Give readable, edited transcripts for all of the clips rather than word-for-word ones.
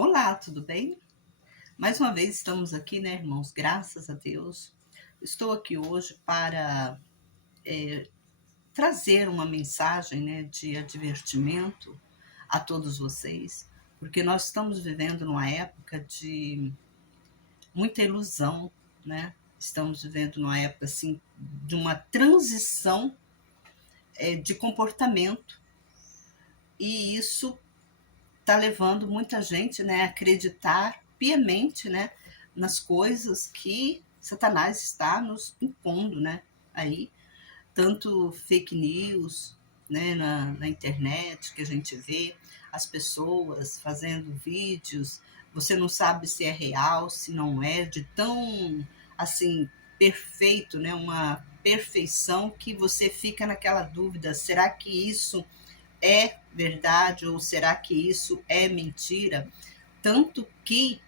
Olá, tudo bem? Mais uma vez estamos aqui, né, irmãos? Graças a Deus. Estou aqui hoje para trazer uma mensagem, né, de advertimento a todos vocês, porque nós estamos vivendo numa época de muita ilusão, né? Estamos vivendo numa época assim de uma transição de comportamento e isso está levando muita gente, né, a acreditar piamente, né, nas coisas que Satanás está nos impondo, né, aí, tanto fake news, né, na internet que a gente vê, as pessoas fazendo vídeos, você não sabe se é real, se não é, de tão, assim, perfeito, né, uma perfeição que você fica naquela dúvida, será que isso é verdade ou será que isso é mentira? Tanto que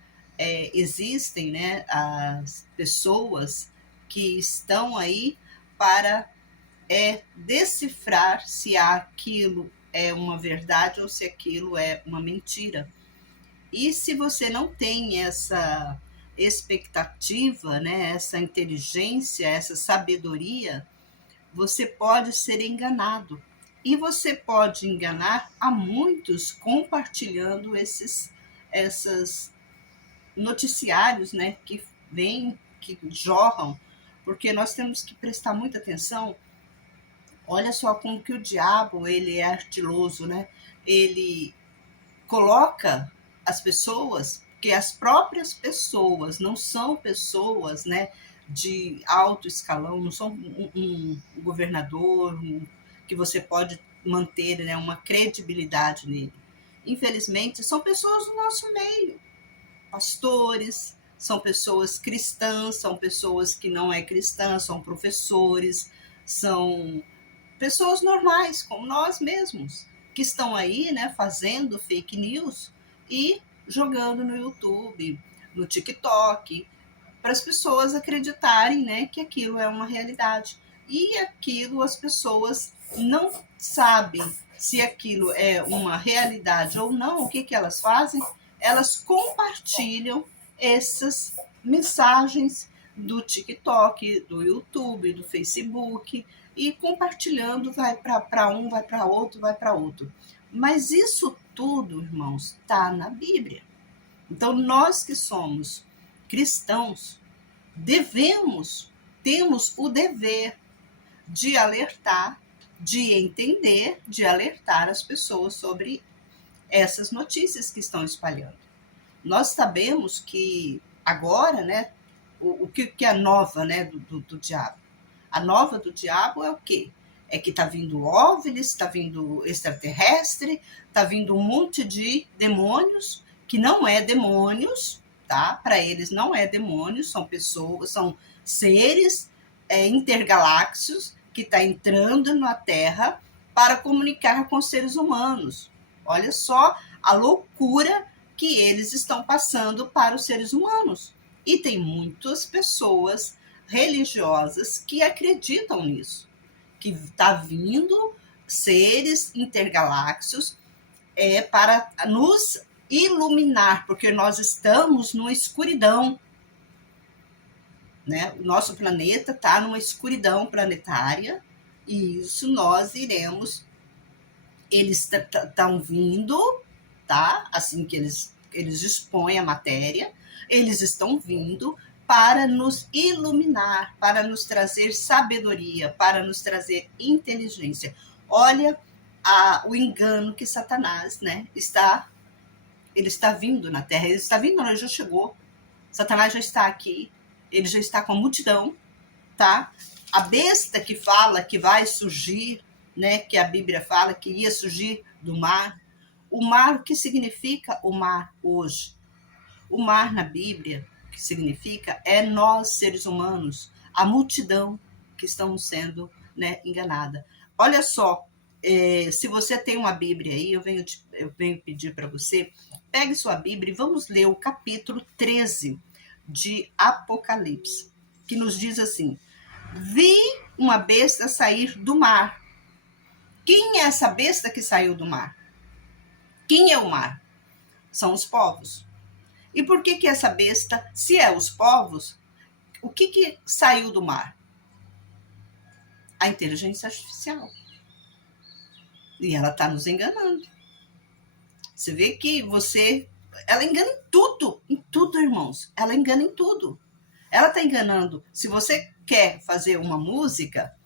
existem, né, as pessoas que estão aí para decifrar se aquilo é uma verdade ou se aquilo é uma mentira. E se você não tem essa expectativa, né, essa inteligência, essa sabedoria, você pode ser enganado. E você pode enganar a muitos compartilhando essas noticiários, né, que vêm, que jorram, porque nós temos que prestar muita atenção. Olha só como que o diabo, ele é ardiloso, né? Ele coloca as pessoas, que as próprias pessoas não são pessoas, né, de alto escalão, não são um governador, que você pode manter, né, uma credibilidade nele. Infelizmente, são pessoas do nosso meio, pastores, são pessoas cristãs, são pessoas que não é cristãs, são professores, são pessoas normais, como nós mesmos, que estão aí, né, fazendo fake news e jogando no YouTube, no TikTok, para as pessoas acreditarem, né, que aquilo é uma realidade. E aquilo as pessoas não sabem se aquilo é uma realidade ou não. O que, que elas fazem? Elas compartilham essas mensagens do TikTok, do YouTube, do Facebook, e compartilhando vai para um, vai para outro, vai para outro. Mas isso tudo, irmãos, está na Bíblia. Então, nós que somos cristãos, temos o dever de alertar, de entender, de alertar as pessoas sobre essas notícias que estão espalhando. Nós sabemos que agora, né, o que é a nova, né, do diabo? A nova do diabo é o quê? É que está vindo OVNIs, está vindo extraterrestre, está vindo um monte de demônios, que não é demônios, tá? Para eles não é demônios, são pessoas, são seres intergaláxios que está entrando na Terra para comunicar com os seres humanos. Olha só a loucura que eles estão passando para os seres humanos. E tem muitas pessoas religiosas que acreditam nisso, que está vindo seres intergaláxios para nos iluminar, porque nós estamos numa escuridão, né? O nosso planeta está numa escuridão planetária e isso nós iremos. Eles estão vindo, tá? Assim que eles expõem a matéria, eles estão vindo para nos iluminar, para nos trazer sabedoria, para nos trazer inteligência. Olha o engano que Satanás, né, ele está vindo na Terra, ele está vindo, não, ele já chegou. Satanás já está aqui, ele já está com a multidão, tá? A besta que fala que vai surgir, né, que a Bíblia fala que ia surgir do mar. O mar, o que significa o mar hoje? O mar na Bíblia, o que significa é nós, seres humanos, a multidão que estamos sendo, né, enganada. Olha só, se você tem uma Bíblia aí, eu venho pedir para você, pegue sua Bíblia e vamos ler o capítulo 13 de Apocalipse, que nos diz assim: vi uma besta sair do mar. Quem é essa besta que saiu do mar? Quem é o mar? São os povos. E por que essa besta, se é os povos, o que saiu do mar? A inteligência artificial. E ela está nos enganando. Você vê que ela engana em tudo, irmãos. Ela engana em tudo. Ela está enganando. Se você quer fazer uma música,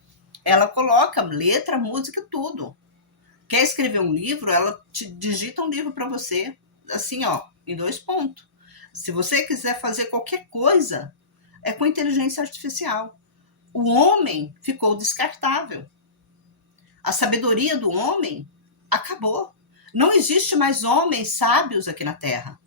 ela coloca letra, música, tudo. Quer escrever um livro, ela te digita um livro para você, assim, ó, em 2 pontos. Se você quiser fazer qualquer coisa, é com inteligência artificial. O homem ficou descartável. A sabedoria do homem acabou. Não existe mais homens sábios aqui na Terra.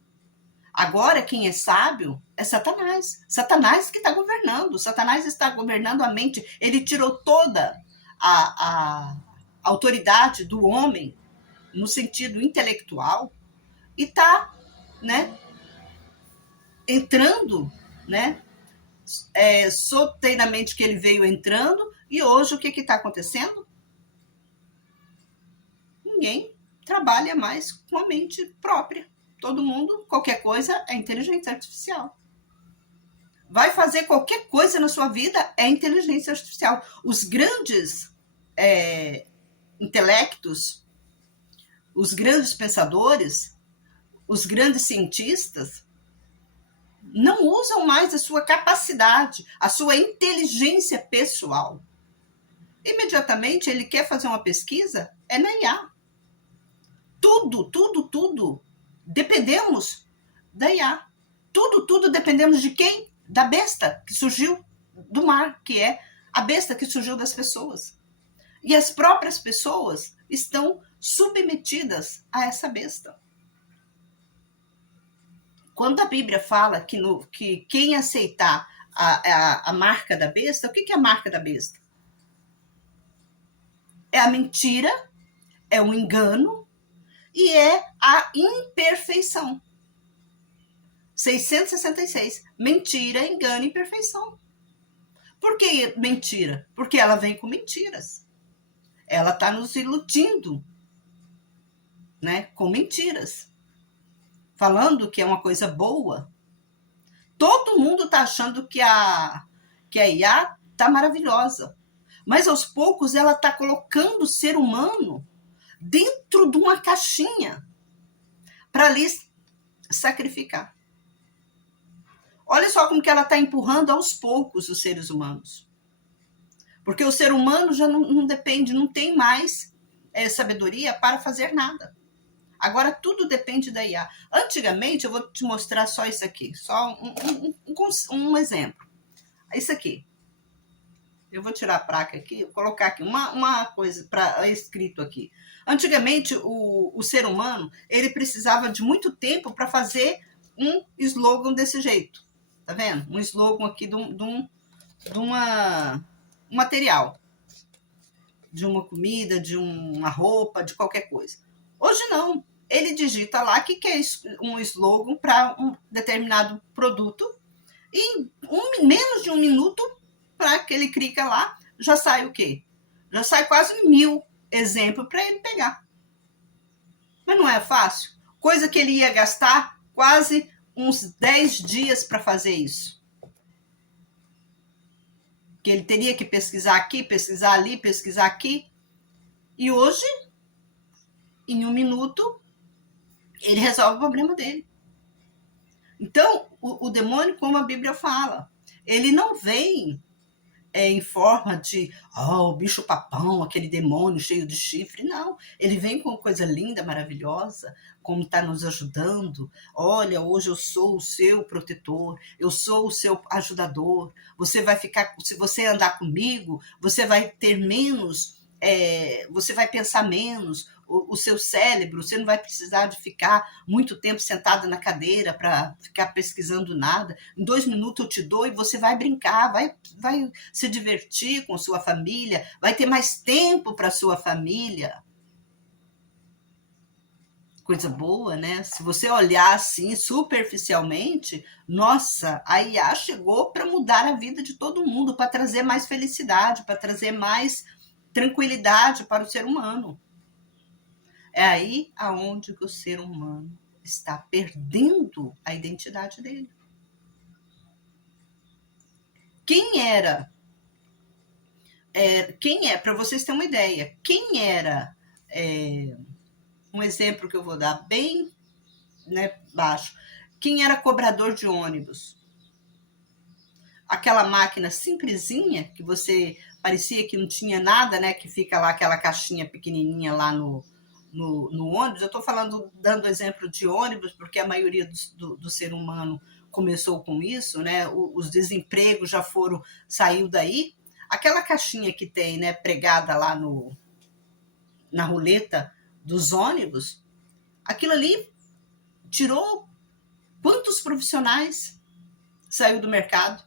Agora, quem é sábio é Satanás. Satanás que está governando. Satanás está governando a mente. Ele tirou toda a autoridade do homem no sentido intelectual e está, né, entrando, né, sorrateiramente que ele veio entrando, e hoje o que está acontecendo? Ninguém trabalha mais com a mente própria. Todo mundo, qualquer coisa é inteligência artificial. Vai fazer qualquer coisa na sua vida é inteligência artificial. Os grandes intelectos, os grandes pensadores, os grandes cientistas, não usam mais a sua capacidade, a sua inteligência pessoal. Imediatamente ele quer fazer uma pesquisa, é na IA. Tudo dependemos da IA. Tudo dependemos de quem? Da besta que surgiu do mar, que é a besta que surgiu das pessoas. E as próprias pessoas estão submetidas a essa besta. Quando a Bíblia fala que quem aceitar a marca da besta, o que é a marca da besta? É a mentira, é o engano e é a imperfeição. 666. Mentira, engano e imperfeição. Por que mentira? Porque ela vem com mentiras. Ela está nos iludindo, né, com mentiras. Falando que é uma coisa boa. Todo mundo está achando que a IA está maravilhosa. Mas aos poucos ela está colocando o ser humano dentro de uma caixinha para ali sacrificar. Olha só como que ela está empurrando aos poucos os seres humanos. Porque o ser humano já não depende, não tem mais sabedoria para fazer nada. Agora tudo depende da IA. Antigamente, eu vou te mostrar só isso aqui, só um exemplo. Isso aqui. Eu vou tirar a placa aqui, vou colocar aqui uma coisa escrito aqui. Antigamente, o ser humano, ele precisava de muito tempo para fazer um slogan desse jeito. Tá vendo? Um slogan aqui de um material. De uma comida, de uma roupa, de qualquer coisa. Hoje não. Ele digita lá que quer um slogan para um determinado produto e menos de 1 minuto, para que ele clica lá, já sai o quê? Já sai quase 1000 exemplos para ele pegar. Mas não é fácil? Coisa que ele ia gastar quase uns 10 dias para fazer isso. Que ele teria que pesquisar aqui, pesquisar ali, pesquisar aqui. E hoje, em 1 minuto, ele resolve o problema dele. Então, o demônio, como a Bíblia fala, ele não vem em forma de o bicho papão, aquele demônio cheio de chifre. Não, ele vem com coisa linda, maravilhosa, como está nos ajudando. Olha, hoje eu sou o seu protetor, eu sou o seu ajudador. Você vai ficar, se você andar comigo, você vai ter menos, você vai pensar menos. O seu cérebro, você não vai precisar de ficar muito tempo sentado na cadeira para ficar pesquisando nada. Em 2 minutos eu te dou e você vai brincar, vai se divertir com sua família, vai ter mais tempo para sua família. Coisa boa, né? Se você olhar assim superficialmente, nossa, a IA chegou para mudar a vida de todo mundo, para trazer mais felicidade, para trazer mais tranquilidade para o ser humano. É aí aonde que o ser humano está perdendo a identidade dele. Para vocês terem uma ideia, quem era, um exemplo que eu vou dar bem, né, baixo, quem era cobrador de ônibus? Aquela máquina simplesinha, que você parecia que não tinha nada, né, que fica lá aquela caixinha pequenininha lá no ônibus. Eu estou falando, dando exemplo de ônibus, porque a maioria do ser humano começou com isso, né? Os desempregos já saiu daí. Aquela caixinha que tem, né, pregada lá na roleta dos ônibus, aquilo ali tirou quantos profissionais saiu do mercado,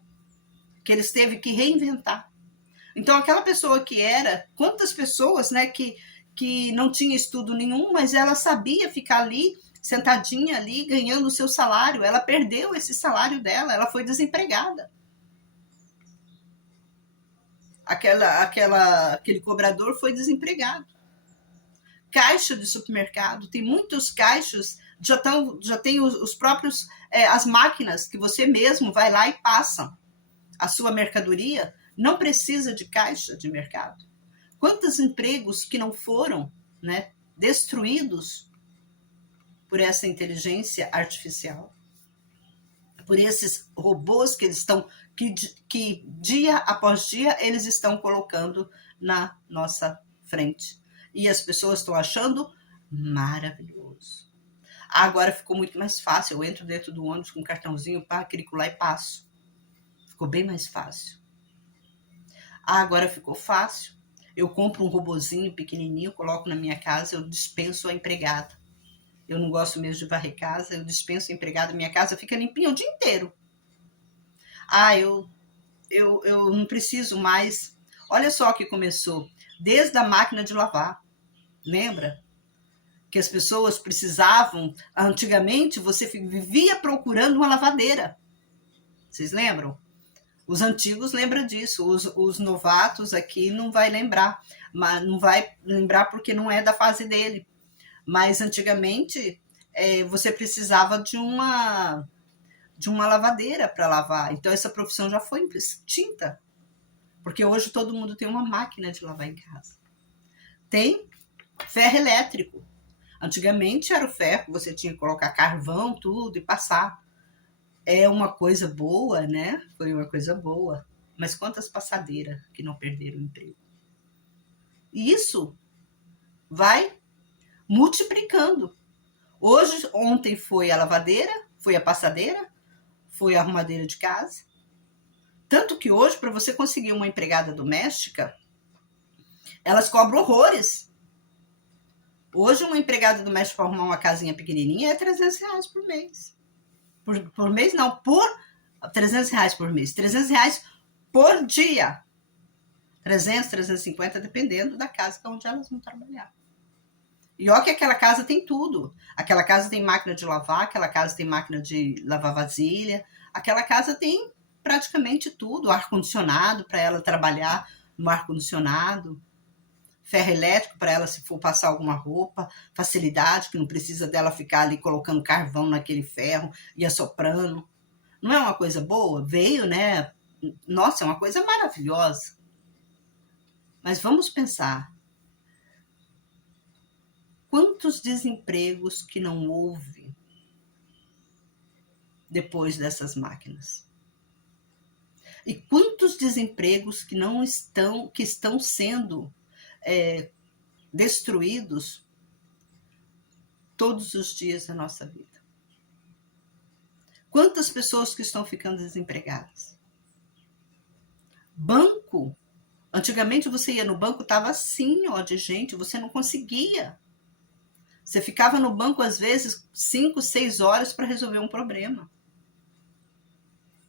que eles teve que reinventar. Então, aquela pessoa quantas pessoas, né, que não tinha estudo nenhum, mas ela sabia ficar ali, sentadinha ali, ganhando o seu salário. Ela perdeu esse salário dela, ela foi desempregada. Aquele cobrador foi desempregado. Caixa de supermercado, tem muitos caixas, já tem os próprios, as máquinas que você mesmo vai lá e passa a sua mercadoria, não precisa de caixa de mercado. Quantos empregos que não foram, né, destruídos por essa inteligência artificial? Por esses robôs que eles estão, que dia após dia eles estão colocando na nossa frente. E as pessoas estão achando maravilhoso. Agora ficou muito mais fácil. Eu entro dentro do ônibus com um cartãozinho, clico lá e passo. Ficou bem mais fácil. Agora ficou fácil. Eu compro um robozinho pequenininho, coloco na minha casa, eu dispenso a empregada. Eu não gosto mesmo de varrer casa, eu dispenso a empregada, minha casa fica limpinha o dia inteiro. Eu não preciso mais. Olha só o que começou. Desde a máquina de lavar. Lembra? Que as pessoas precisavam, antigamente você vivia procurando uma lavadeira. Vocês lembram? Os antigos lembram disso, os novatos aqui não vai lembrar, mas não vai lembrar porque não é da fase dele. Mas antigamente você precisava de uma lavadeira para lavar, então essa profissão já foi extinta, porque hoje todo mundo tem uma máquina de lavar em casa. Tem ferro elétrico. Antigamente era o ferro, você tinha que colocar carvão, tudo e passar. É uma coisa boa, né? Foi uma coisa boa. Mas quantas passadeiras que não perderam o emprego? E isso vai multiplicando. Ontem foi a lavadeira, foi a passadeira, foi a arrumadeira de casa. Tanto que hoje, para você conseguir uma empregada doméstica, elas cobram horrores. Hoje, uma empregada doméstica para arrumar uma casinha pequenininha é R$300 por mês. Por mês não, por R$300 por mês. R$300 por dia. 300, 350, dependendo da casa onde elas vão trabalhar. E olha que aquela casa tem tudo. Aquela casa tem máquina de lavar, aquela casa tem máquina de lavar vasilha, aquela casa tem praticamente tudo. Ar-condicionado para ela trabalhar no ar-condicionado. Ferro elétrico para ela se for passar alguma roupa, facilidade, que não precisa dela ficar ali colocando carvão naquele ferro e assoprando. Não é uma coisa boa? Veio, né? Nossa, é uma coisa maravilhosa. Mas vamos pensar. Quantos desempregos que não houve depois dessas máquinas? E quantos desempregos que estão sendo destruídos todos os dias da nossa vida? Quantas pessoas que estão ficando desempregadas? Banco. Antigamente você ia no banco, estava assim, de gente, você não conseguia. Você ficava no banco, às vezes, 5, 6 horas para resolver um problema.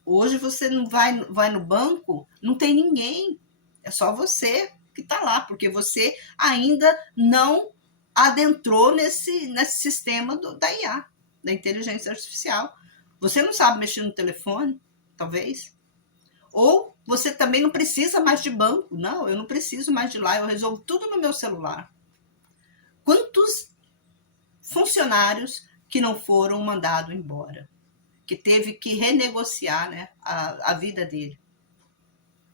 Hoje você não vai no banco, não tem ninguém. É só você que está lá, porque você ainda não adentrou nesse sistema da IA, da inteligência artificial. Você não sabe mexer no telefone, talvez. Ou você também não precisa mais de banco. Não, eu não preciso mais de lá, eu resolvo tudo no meu celular. Quantos funcionários que não foram mandados embora, que teve que renegociar, né, a vida dele.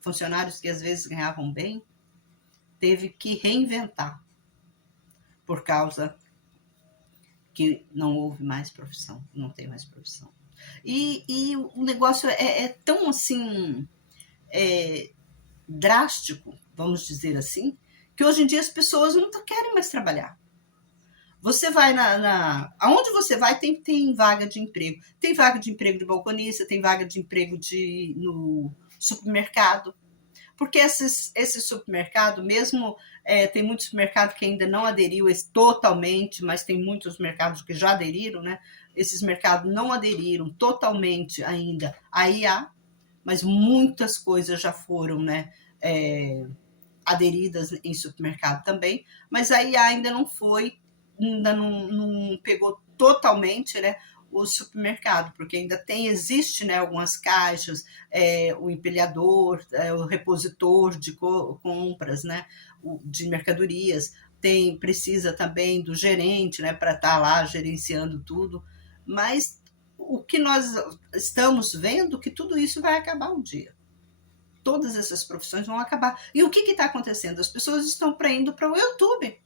Funcionários que às vezes ganhavam bem, teve que reinventar, por causa que não houve mais profissão, não tem mais profissão. E o negócio é tão assim, drástico, vamos dizer assim, que hoje em dia as pessoas não querem mais trabalhar. Você vai aonde você vai tem vaga de emprego. Tem vaga de emprego de balconista, tem vaga de emprego no supermercado. Porque esse supermercado, mesmo tem muito supermercado que ainda não aderiu totalmente, mas tem muitos mercados que já aderiram, né? Esses mercados não aderiram totalmente ainda à IA, mas muitas coisas já foram, né, aderidas em supermercado também, mas a IA ainda não foi, ainda não pegou totalmente, né, o supermercado, porque ainda existe, né, algumas caixas, o empilhador, o repositor de compras, né, de mercadorias, precisa também do gerente, né, para estar lá gerenciando tudo, mas o que nós estamos vendo que tudo isso vai acabar um dia. Todas essas profissões vão acabar. E o que está acontecendo? As pessoas estão indo para o YouTube.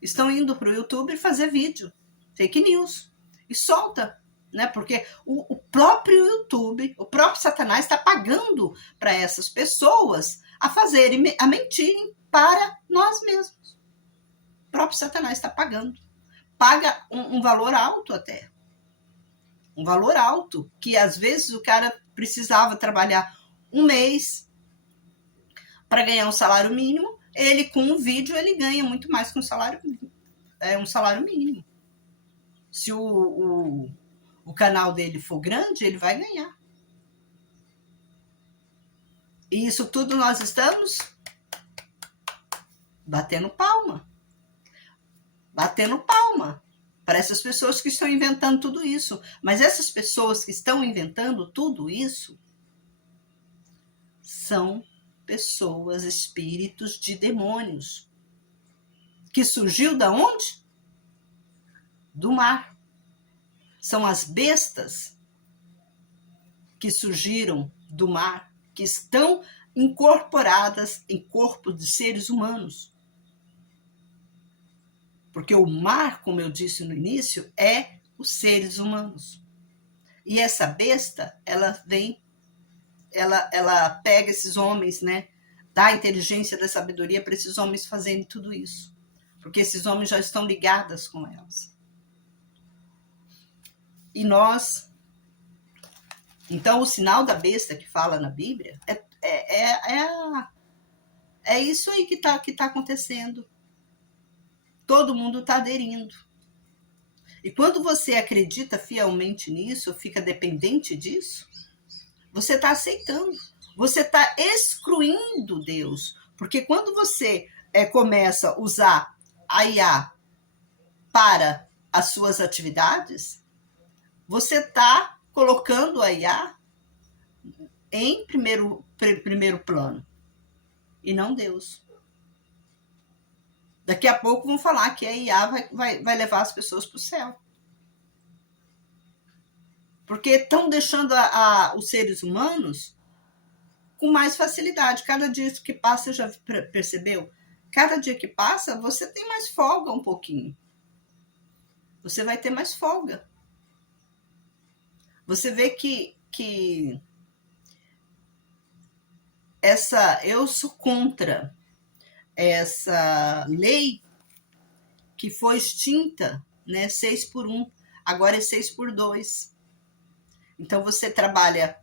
Estão indo para o YouTube fazer vídeo, fake news, e solta, né? Porque o próprio YouTube, o próprio Satanás está pagando para essas pessoas a mentirem para nós mesmos. O próprio Satanás está pagando. Paga um valor alto até. Um valor alto, que às vezes o cara precisava trabalhar um mês para ganhar um salário mínimo, ele com um vídeo ele ganha muito mais que um salário mínimo. Se o canal dele for grande, ele vai ganhar. E isso tudo nós estamos batendo palma. Batendo palma para essas pessoas que estão inventando tudo isso. Mas essas pessoas que estão inventando tudo isso são pessoas, espíritos de demônios. Que surgiu da onde? Do mar. São as bestas que surgiram do mar, que estão incorporadas em corpos de seres humanos. Porque o mar, como eu disse no início, é os seres humanos. E essa besta, ela pega esses homens, né? Dá a inteligência, da sabedoria para esses homens fazerem tudo isso. Porque esses homens já estão ligados com elas. E nós... Então, o sinal da besta que fala na Bíblia é isso aí que tá acontecendo. Todo mundo está aderindo. E quando você acredita fielmente nisso, fica dependente disso, você está aceitando. Você está excluindo Deus. Porque quando você começa a usar a IA para as suas atividades, você está colocando a IA em primeiro plano. E não Deus. Daqui a pouco vão falar que a IA vai levar as pessoas para o céu. Porque estão deixando os seres humanos com mais facilidade. Cada dia que passa, você já percebeu? Cada dia que passa, você tem mais folga um pouquinho. Você vai ter mais folga. Você vê que eu sou contra essa lei que foi extinta, né, 6x1, agora é 6x2. Então você trabalha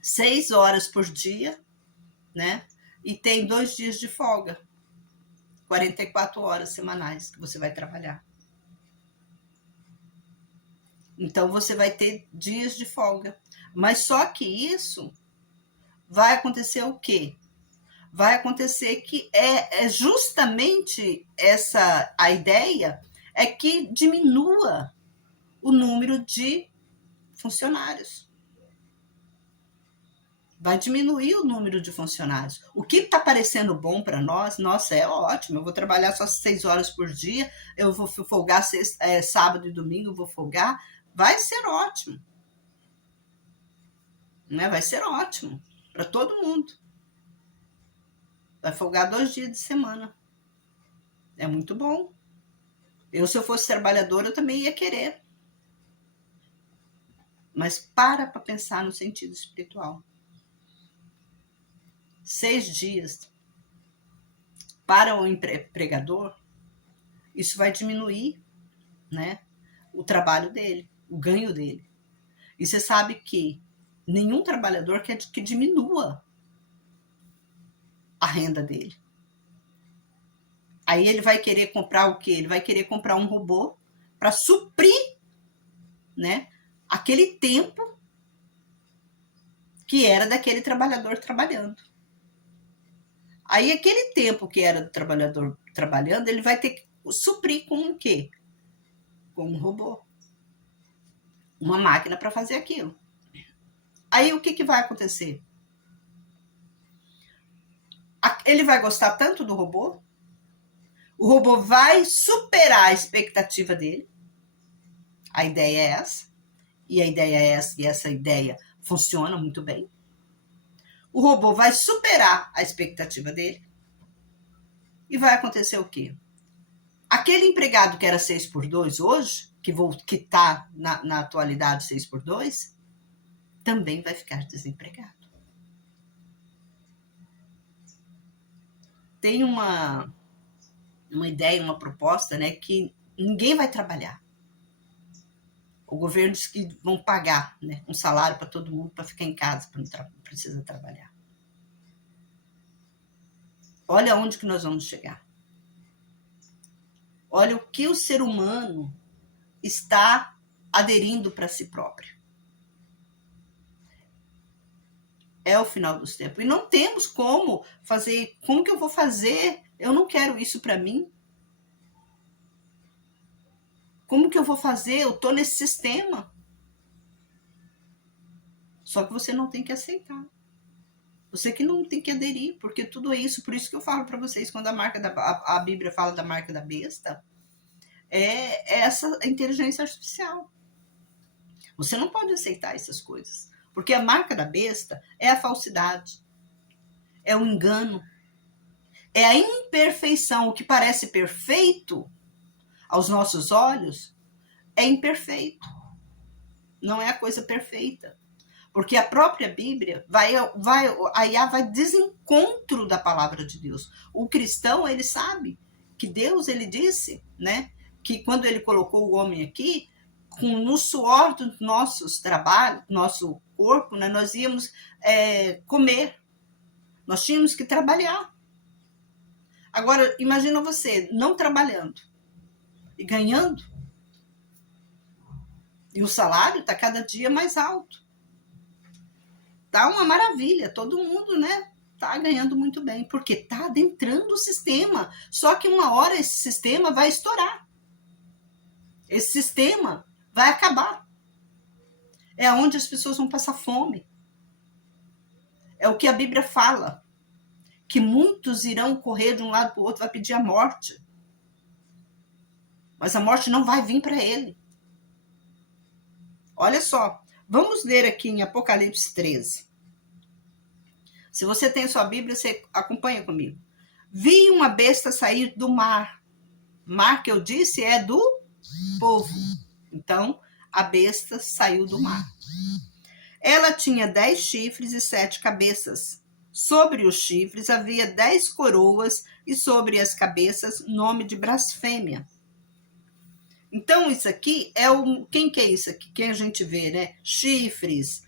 6 horas por dia, né, e tem 2 dias de folga, 44 horas semanais que você vai trabalhar. Então você vai ter dias de folga. Mas só que isso vai acontecer o quê? Vai acontecer que é justamente a ideia é que diminua o número de funcionários. vai diminuir o número de funcionários. O que está parecendo bom para nós, nossa, é ótimo, eu vou trabalhar só 6 horas por dia, eu vou folgar sábado e domingo, eu vou folgar, vai ser ótimo. Né? Vai ser ótimo para todo mundo. Vai folgar 2 dias de semana. É muito bom. Se eu fosse trabalhadora, eu também ia querer. Mas para pensar no sentido espiritual. 6 dias para o empregador, isso vai diminuir, né, o trabalho dele, o ganho dele. E você sabe que nenhum trabalhador quer que diminua a renda dele. Aí ele vai querer comprar o quê? Ele vai querer comprar um robô para suprir, né, aquele tempo que era daquele trabalhador trabalhando. Aí aquele tempo que era do trabalhador trabalhando, ele vai ter que suprir com o quê? Com um robô. Uma máquina para fazer aquilo. Aí o que vai acontecer? Ele vai gostar tanto do robô, o robô vai superar a expectativa dele. A ideia é essa. E a ideia é essa, e essa ideia funciona muito bem. O robô vai superar a expectativa dele. E vai acontecer o quê? Aquele empregado que era 6x2 hoje, que está na atualidade 6x2, também vai ficar desempregado. Tem uma ideia, uma proposta, né, que ninguém vai trabalhar. O governo diz que vão pagar, né, um salário para todo mundo para ficar em casa, para não precisa trabalhar. Olha onde que nós vamos chegar. Olha o que o ser humano está aderindo para si próprio. É o final dos tempos. E não temos como fazer. Como que eu vou fazer? Eu não quero isso para mim. Como que eu vou fazer? Eu estou nesse sistema. Só que você não tem que aceitar. Você que não tem que aderir, porque tudo é isso. Por isso que eu falo para vocês, quando a Bíblia fala da marca da besta, é essa inteligência artificial. Você não pode aceitar essas coisas. Porque a marca da besta é a falsidade, é o engano, é a imperfeição. O que parece perfeito aos nossos olhos é imperfeito. Não é a coisa perfeita. Porque a própria Bíblia vai desencontro da palavra de Deus. O cristão, ele sabe que Deus, ele disse, né, que quando ele colocou o homem aqui, no suor dos nossos trabalhos, nosso corpo, né, nós íamos comer. Nós tínhamos que trabalhar. Agora, imagina você não trabalhando e ganhando. E o salário está cada dia mais alto. Tá uma maravilha, todo mundo, né, tá ganhando muito bem, porque tá adentrando o sistema. Só que uma hora esse sistema vai estourar. Esse sistema vai acabar. É onde as pessoas vão passar fome. É o que a Bíblia fala, que muitos irão correr de um lado para o outro, vai pedir a morte. Mas a morte não vai vir para ele. Olha só, vamos ler aqui em Apocalipse 13. Se você tem sua Bíblia, você acompanha comigo. Vi uma besta sair do mar. Mar que eu disse é do povo. Então, a besta saiu do mar. Ela tinha 10 chifres e 7 cabeças. Sobre os chifres havia 10 coroas e sobre as cabeças nome de blasfêmia. Então, isso aqui é quem que é isso aqui? Quem a gente vê, né? Chifres,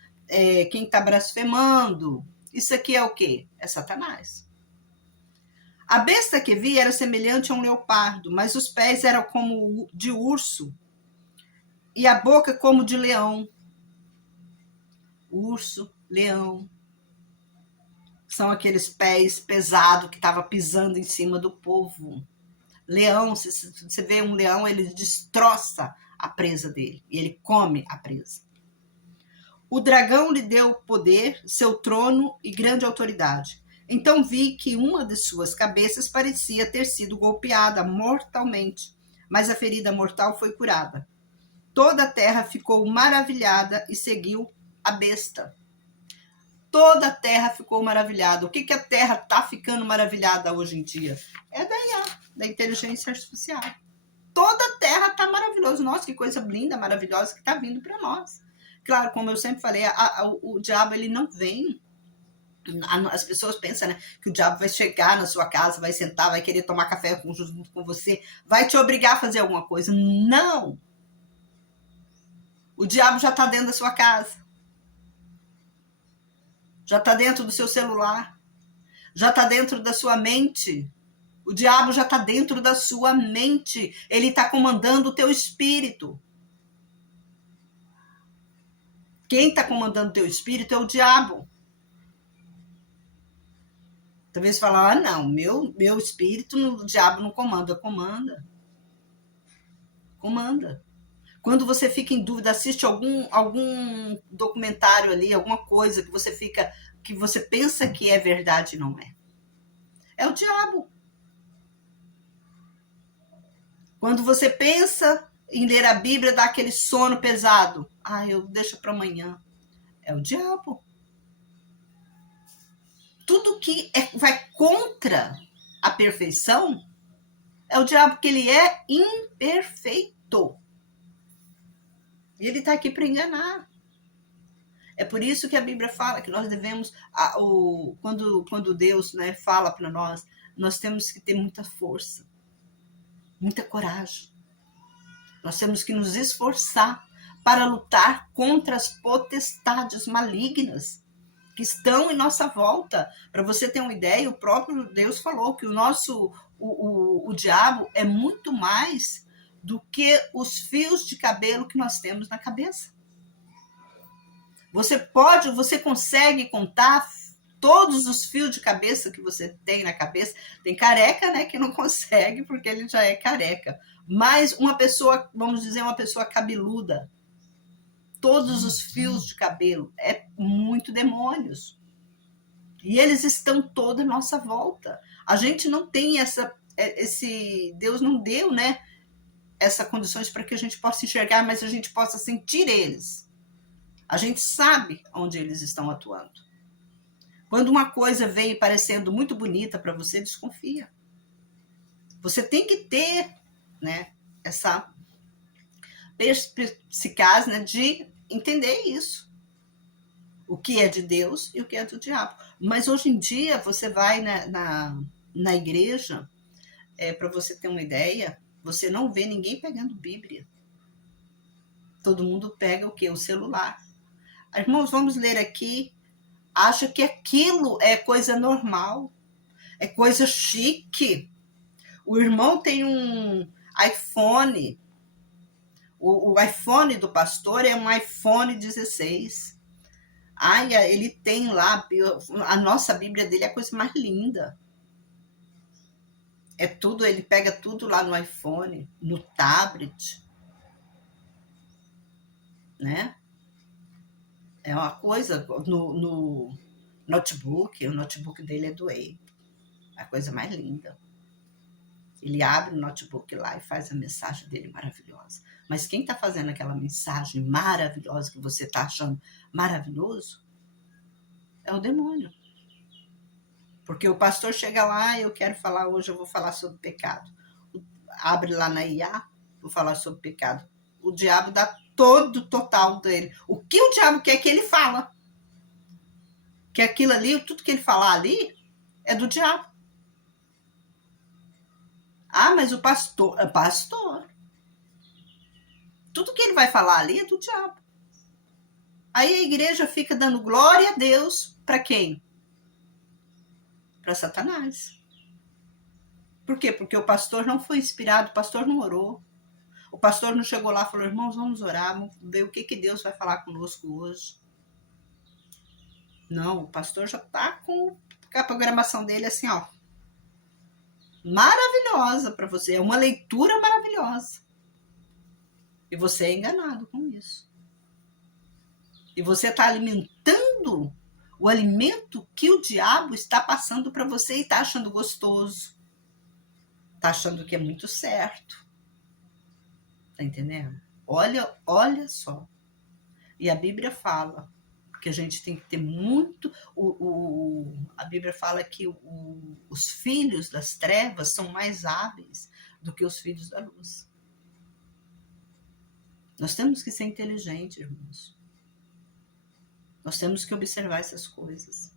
quem está blasfemando. Isso aqui é o quê? É Satanás. A besta que vi era semelhante a um leopardo, mas os pés eram como de urso e a boca como de leão. Urso, leão. São aqueles pés pesados que estavam pisando em cima do povo. Leão, se você vê um leão, ele destroça a presa dele e ele come a presa. O dragão lhe deu poder, seu trono e grande autoridade. Então vi que uma de suas cabeças parecia ter sido golpeada mortalmente, mas a ferida mortal foi curada. Toda a terra ficou maravilhada e seguiu a besta. Toda a terra ficou maravilhada. O que a terra está ficando maravilhada hoje em dia? É da IA, da inteligência artificial. Toda a terra está maravilhosa. Nossa, que coisa linda, maravilhosa que está vindo para nós. Claro, como eu sempre falei, o diabo ele não vem. As pessoas pensam, né, que o diabo vai chegar na sua casa, vai sentar, vai querer tomar café junto com você, vai te obrigar a fazer alguma coisa. Não! O diabo já está dentro da sua casa. Já está dentro do seu celular. Já está dentro da sua mente. O diabo já está dentro da sua mente. Ele está comandando o teu espírito. Quem está comandando o teu espírito é o diabo. Talvez falar, não, meu espírito, o diabo não comanda. Comanda. Quando você fica em dúvida, assiste algum documentário ali, alguma coisa que você pensa que é verdade e não é. É o diabo. Quando você pensa em ler a Bíblia, dá aquele sono pesado. Eu deixo para amanhã. É o diabo. Tudo que vai contra a perfeição é o diabo, porque ele é imperfeito. E ele está aqui para enganar. É por isso que a Bíblia fala que nós devemos, quando Deus, né, fala para nós temos que ter muita força, muita coragem. Nós temos que nos esforçar para lutar contra as potestades malignas que estão em nossa volta. Para você ter uma ideia, o próprio Deus falou que o diabo é muito mais do que os fios de cabelo que nós temos na cabeça. Você consegue contar todos os fios de cabeça que você tem na cabeça? Tem careca, né, que não consegue porque ele já é careca. Mas uma pessoa, vamos dizer, uma pessoa cabeluda, todos os fios de cabelo, é muito demônios. E eles estão toda à nossa volta. A gente não tem Deus não deu, né, essas condições para que a gente possa enxergar, mas a gente possa sentir eles. A gente sabe onde eles estão atuando. Quando uma coisa vem parecendo muito bonita para você, desconfia. Você tem que ter, né, essa perspicaz, né, de entender isso. O que é de Deus e o que é do diabo. Mas hoje em dia, você vai na igreja, para você ter uma ideia, você não vê ninguém pegando Bíblia. Todo mundo pega o quê? O celular. Irmãos, vamos ler aqui. Acha que aquilo é coisa normal, é coisa chique. O irmão tem um iPhone. O iPhone do pastor é um iPhone 16. Ele tem lá, a nossa Bíblia dele é a coisa mais linda. É tudo, ele pega tudo lá no iPhone, no tablet, né? É uma coisa, no notebook, o notebook dele é do Apple, a coisa mais linda. Ele abre o notebook lá e faz a mensagem dele maravilhosa. Mas quem está fazendo aquela mensagem maravilhosa que você está achando maravilhoso é o demônio. Porque o pastor chega lá e eu quero falar hoje, eu vou falar sobre pecado. Abre lá na IA, vou falar sobre pecado. O diabo dá todo o total dele. O que o diabo quer que ele fala? Que aquilo ali, tudo que ele falar ali, é do diabo. Mas o pastor é pastor. Tudo que ele vai falar ali é do diabo. Aí a igreja fica dando glória a Deus para quem? Para Satanás. Por quê? Porque o pastor não foi inspirado, o pastor não orou. O pastor não chegou lá e falou, irmãos, vamos orar, vamos ver o que Deus vai falar conosco hoje. Não, o pastor já está com a programação dele assim, ó, maravilhosa para você. É uma leitura maravilhosa. E você é enganado com isso. E você está alimentando o alimento que o diabo está passando para você e está achando gostoso. Está achando que é muito certo. Tá entendendo? Olha só. E a Bíblia fala que a gente tem que ter muito. A Bíblia fala que os filhos das trevas são mais hábeis do que os filhos da luz. Nós temos que ser inteligentes, irmãos. Nós temos que observar essas coisas.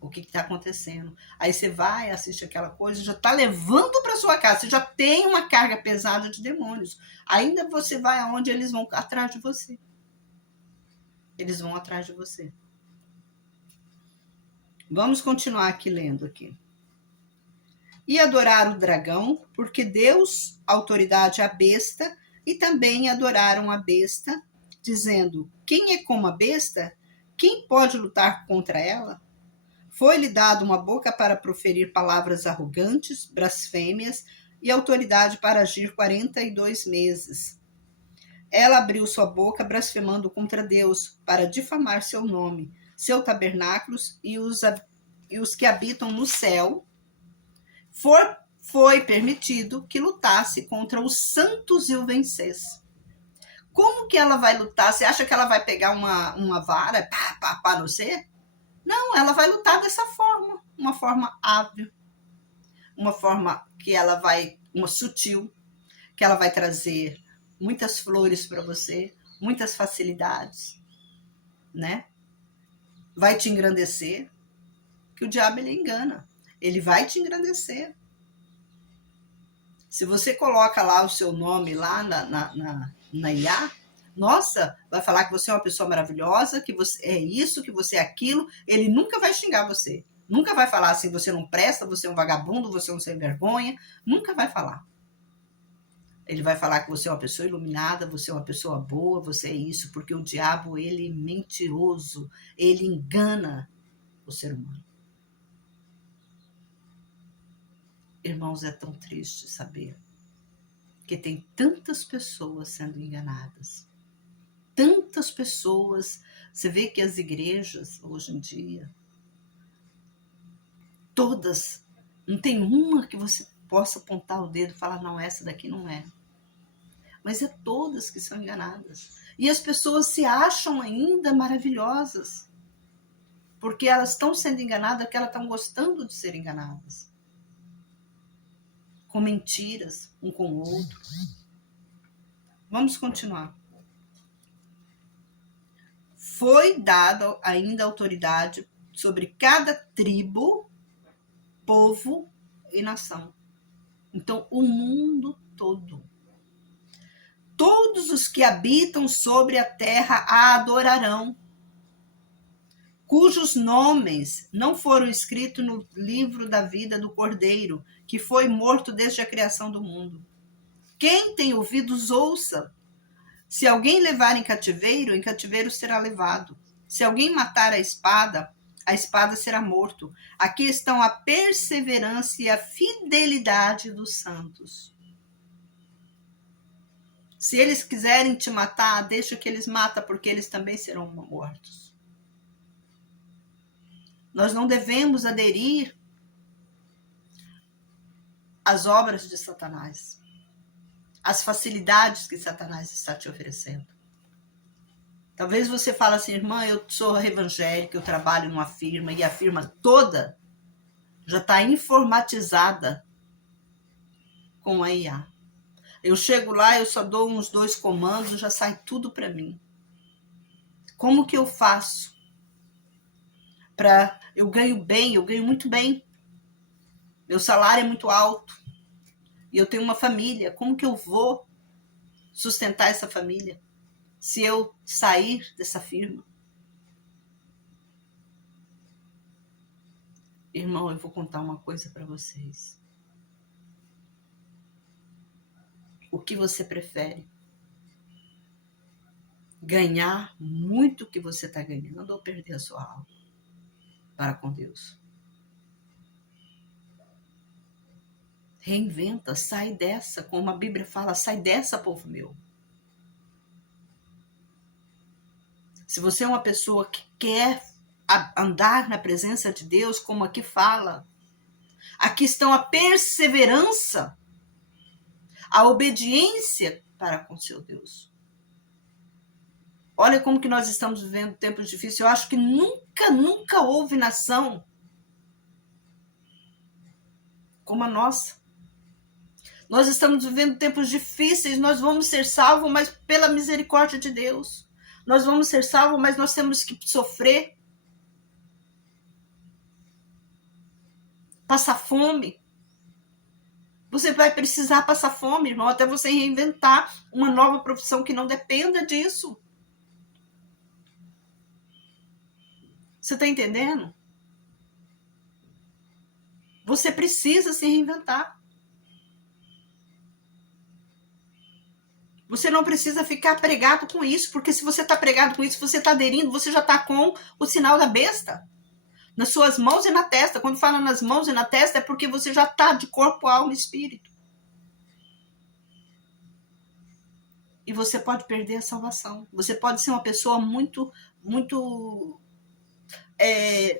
O que está acontecendo? Aí você vai, assiste aquela coisa, já está levando para sua casa. Você já tem uma carga pesada de demônios. Ainda você vai aonde eles vão atrás de você. Eles vão atrás de você. Vamos continuar aqui lendo aqui. E adorar o dragão, porque Deus autoridade à besta, e também adoraram a besta, dizendo: quem é como a besta? Quem pode lutar contra ela? Foi-lhe dado uma boca para proferir palavras arrogantes, blasfêmias, e autoridade para agir 42 meses. Ela abriu sua boca blasfemando contra Deus, para difamar seu nome, seu tabernáculo e os que habitam no céu. Foi permitido que lutasse contra os santos e o vencesse. Como que ela vai lutar? Você acha que ela vai pegar uma vara, pá, no ser? Não, ela vai lutar dessa forma, uma forma hábil, uma forma que ela vai, uma sutil, que ela vai trazer muitas flores para você, muitas facilidades, né? Vai te engrandecer, que o diabo ele engana, ele vai te engrandecer. Se você coloca lá o seu nome lá na IA, nossa, vai falar que você é uma pessoa maravilhosa, que você é isso, que você é aquilo, ele nunca vai xingar você. Nunca vai falar assim, você não presta, você é um vagabundo, você é um sem vergonha. Nunca vai falar. Ele vai falar que você é uma pessoa iluminada, você é uma pessoa boa, você é isso, porque o diabo, ele é mentiroso, ele engana o ser humano. Irmãos, é tão triste saber que tem tantas pessoas sendo enganadas. Tantas pessoas, você vê que as igrejas, hoje em dia, todas, não tem uma que você possa apontar o dedo e falar, não, essa daqui não é. Mas é todas que são enganadas. E as pessoas se acham ainda maravilhosas, porque elas estão sendo enganadas, porque elas estão gostando de ser enganadas. Com mentiras, um com o outro. Vamos continuar. Foi dada ainda autoridade sobre cada tribo, povo e nação. Então, o mundo todo. Todos os que habitam sobre a terra a adorarão, cujos nomes não foram escritos no livro da vida do Cordeiro, que foi morto desde a criação do mundo. Quem tem ouvidos, ouça. Se alguém levar em cativeiro será levado. Se alguém matar a espada será morto. Aqui estão a perseverança e a fidelidade dos santos. Se eles quiserem te matar, deixa que eles matem, porque eles também serão mortos. Nós não devemos aderir às obras de Satanás, às facilidades que Satanás está te oferecendo. Talvez você fale assim, irmã, eu sou evangélica, eu trabalho numa firma e a firma toda já está informatizada com a IA. Eu chego lá, eu só dou uns 2 comandos, já sai tudo para mim. Como que eu faço? Eu ganho bem, eu ganho muito bem. Meu salário é muito alto. E eu tenho uma família. Como que eu vou sustentar essa família se eu sair dessa firma? Irmão, eu vou contar uma coisa para vocês. O que você prefere? Ganhar muito que você está ganhando ou perder a sua alma para com Deus? Reinventa, sai dessa, como a Bíblia fala, sai dessa, povo meu. Se você é uma pessoa que quer andar na presença de Deus, como aqui fala, aqui estão a perseverança, a obediência para com seu Deus. Olha como que nós estamos vivendo tempos difíceis. Eu acho que nunca houve nação como a nossa. Nós estamos vivendo tempos difíceis, nós vamos ser salvos, mas pela misericórdia de Deus. Nós vamos ser salvos, mas nós temos que sofrer, passar fome. Você vai precisar passar fome, irmão, até você reinventar uma nova profissão que não dependa disso. Você está entendendo? Você precisa se reinventar. Você não precisa ficar pregado com isso, porque se você está pregado com isso, você está aderindo, você já está com o sinal da besta nas suas mãos e na testa. Quando fala nas mãos e na testa, é porque você já está de corpo, alma e espírito. E você pode perder a salvação. Você pode ser uma pessoa muito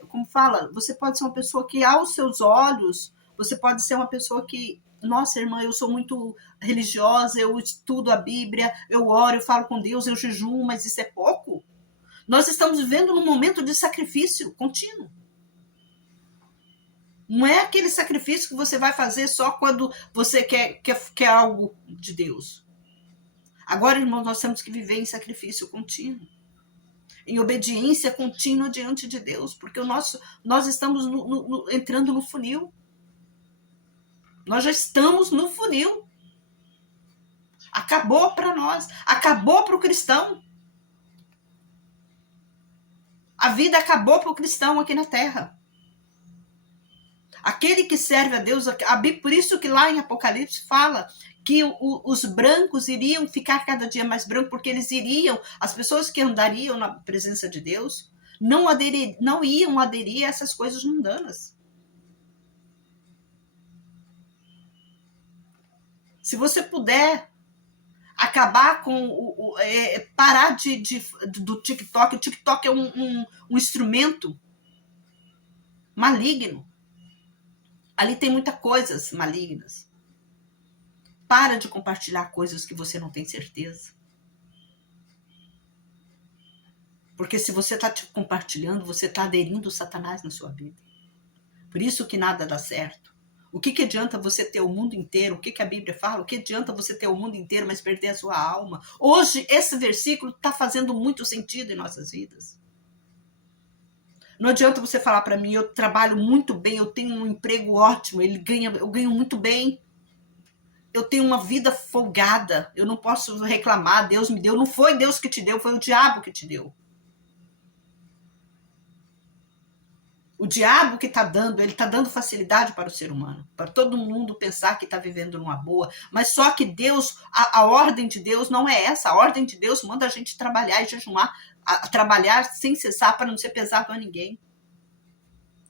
como fala, você pode ser uma pessoa que aos seus olhos, você pode ser uma pessoa que, nossa irmã, eu sou muito religiosa, eu estudo a Bíblia, eu oro, eu falo com Deus, eu jejuo, mas isso é pouco. Nós estamos vivendo num momento de sacrifício contínuo. Não é aquele sacrifício que você vai fazer só quando você quer algo de Deus. Agora, irmãos, nós temos que viver em sacrifício contínuo, em obediência contínua diante de Deus, porque nós estamos entrando no funil. Nós já estamos no funil. Acabou para nós, acabou para o cristão. A vida acabou para o cristão aqui na terra. Aquele que serve a Deus, por isso que lá em Apocalipse fala que os brancos iriam ficar cada dia mais brancos, porque eles iriam, as pessoas que andariam na presença de Deus, não iam aderir a essas coisas mundanas. Se você puder acabar com parar do TikTok, o TikTok é um instrumento maligno. Ali tem muitas coisas malignas. Para de compartilhar coisas que você não tem certeza. Porque se você está compartilhando, você está aderindo a Satanás na sua vida. Por isso que nada dá certo. O que adianta você ter o mundo inteiro? O que a Bíblia fala? O que adianta você ter o mundo inteiro, mas perder a sua alma? Hoje, esse versículo está fazendo muito sentido em nossas vidas. Não adianta você falar para mim, eu trabalho muito bem, eu tenho um emprego ótimo, eu ganho muito bem. Eu tenho uma vida folgada, eu não posso reclamar, Deus me deu. Não foi Deus que te deu, foi o diabo que te deu. O diabo que está dando, ele está dando facilidade para o ser humano, para todo mundo pensar que está vivendo numa boa, mas só que Deus, a ordem de Deus não é essa. A ordem de Deus manda a gente trabalhar e jejuar, a trabalhar sem cessar para não ser pesado a ninguém.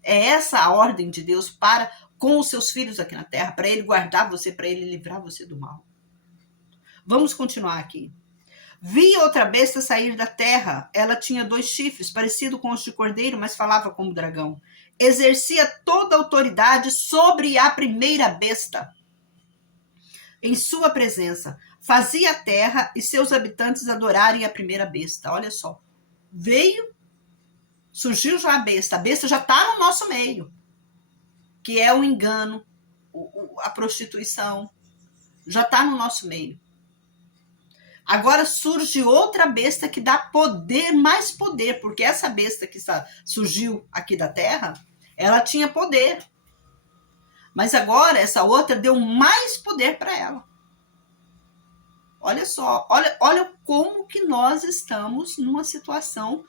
É essa a ordem de Deus para com os seus filhos aqui na terra, para ele guardar você, para ele livrar você do mal. Vamos continuar aqui. Vi outra besta sair da terra. Ela tinha 2 chifres, parecido com os de cordeiro, mas falava como dragão. Exercia toda a autoridade sobre a primeira besta. Em sua presença, fazia a terra e seus habitantes adorarem a primeira besta. Olha só. Surgiu já a besta já está no nosso meio, que é o engano, a prostituição, já está no nosso meio. Agora surge outra besta que dá poder, mais poder, porque essa besta que surgiu aqui da terra, ela tinha poder. Mas agora essa outra deu mais poder para ela. Olha só, olha como que nós estamos numa situação.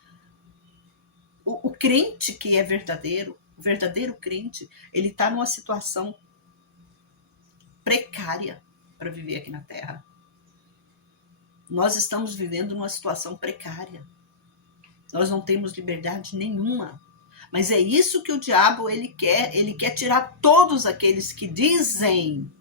O crente que é verdadeiro, o verdadeiro crente, ele está numa situação precária para viver aqui na terra. Nós estamos vivendo numa situação precária. Nós não temos liberdade nenhuma. Mas é isso que o diabo ele quer tirar todos aqueles que dizem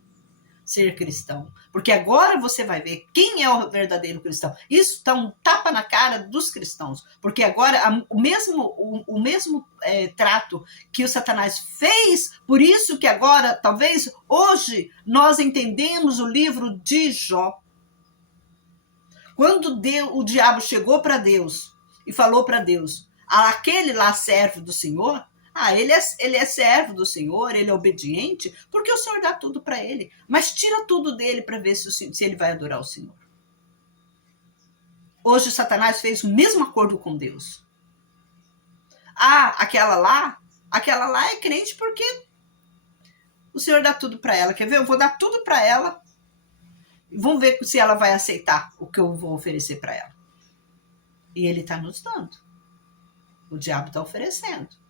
ser cristão, porque agora você vai ver quem é o verdadeiro cristão. Isso dá um tapa na cara dos cristãos, porque agora o mesmo trato que o Satanás fez, por isso que agora, talvez hoje, nós entendemos o livro de Jó. Quando o diabo chegou para Deus e falou para Deus, aquele lá servo do Senhor, ele é servo do Senhor, ele é obediente, porque o Senhor dá tudo para ele. Mas tira tudo dele para ver se ele vai adorar o Senhor. Hoje Satanás fez o mesmo acordo com Deus. Aquela lá é crente porque o Senhor dá tudo para ela. Quer ver? Eu vou dar tudo para ela. Vamos ver se ela vai aceitar o que eu vou oferecer para ela. E ele está nos dando. O diabo está oferecendo.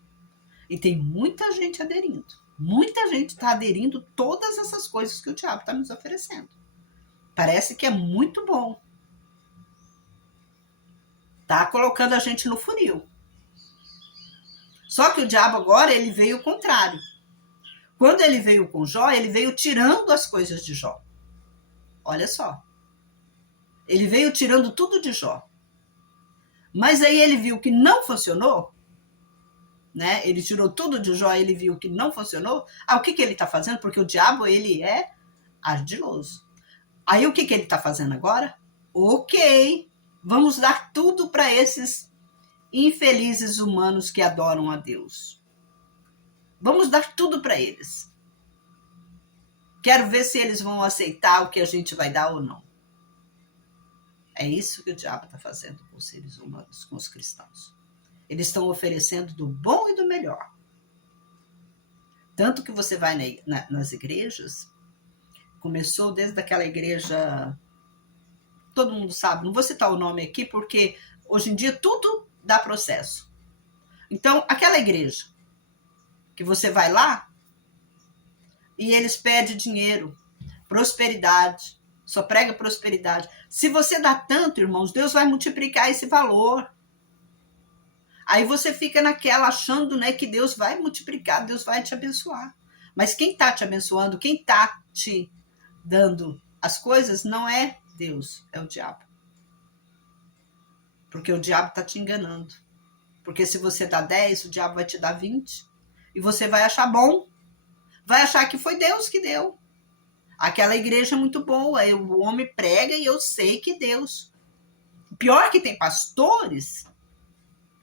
E tem muita gente aderindo. Muita gente está aderindo todas essas coisas que o diabo está nos oferecendo. Parece que é muito bom. Tá colocando a gente no funil. Só que o diabo agora, ele veio o contrário. Quando ele veio com Jó, ele veio tirando as coisas de Jó. Olha só. Ele veio tirando tudo de Jó. Mas aí ele viu que não funcionou, né? Ele tirou tudo de Jó, ele viu que não funcionou. O que ele está fazendo? Porque o diabo, ele é ardiloso. Aí o que ele está fazendo agora? Ok, vamos dar tudo para esses infelizes humanos que adoram a Deus. Vamos dar tudo para eles. Quero ver se eles vão aceitar o que a gente vai dar ou não. É isso que o diabo está fazendo com os seres humanos, com os cristãos. Eles estão oferecendo do bom e do melhor. Tanto que você vai nas igrejas, começou desde aquela igreja, todo mundo sabe, não vou citar o nome aqui, porque hoje em dia tudo dá processo. Então, aquela igreja, que você vai lá, e eles pedem dinheiro, prosperidade, só prega prosperidade. Se você dá tanto, irmãos, Deus vai multiplicar esse valor. Aí você fica naquela achando, né, que Deus vai multiplicar, Deus vai te abençoar. Mas quem está te abençoando, quem está te dando as coisas, não é Deus, é o diabo. Porque o diabo está te enganando. Porque se você dá 10, o diabo vai te dar 20. E você vai achar bom. Vai achar que foi Deus que deu. Aquela igreja é muito boa, o homem prega e eu sei que Deus. Pior que tem pastores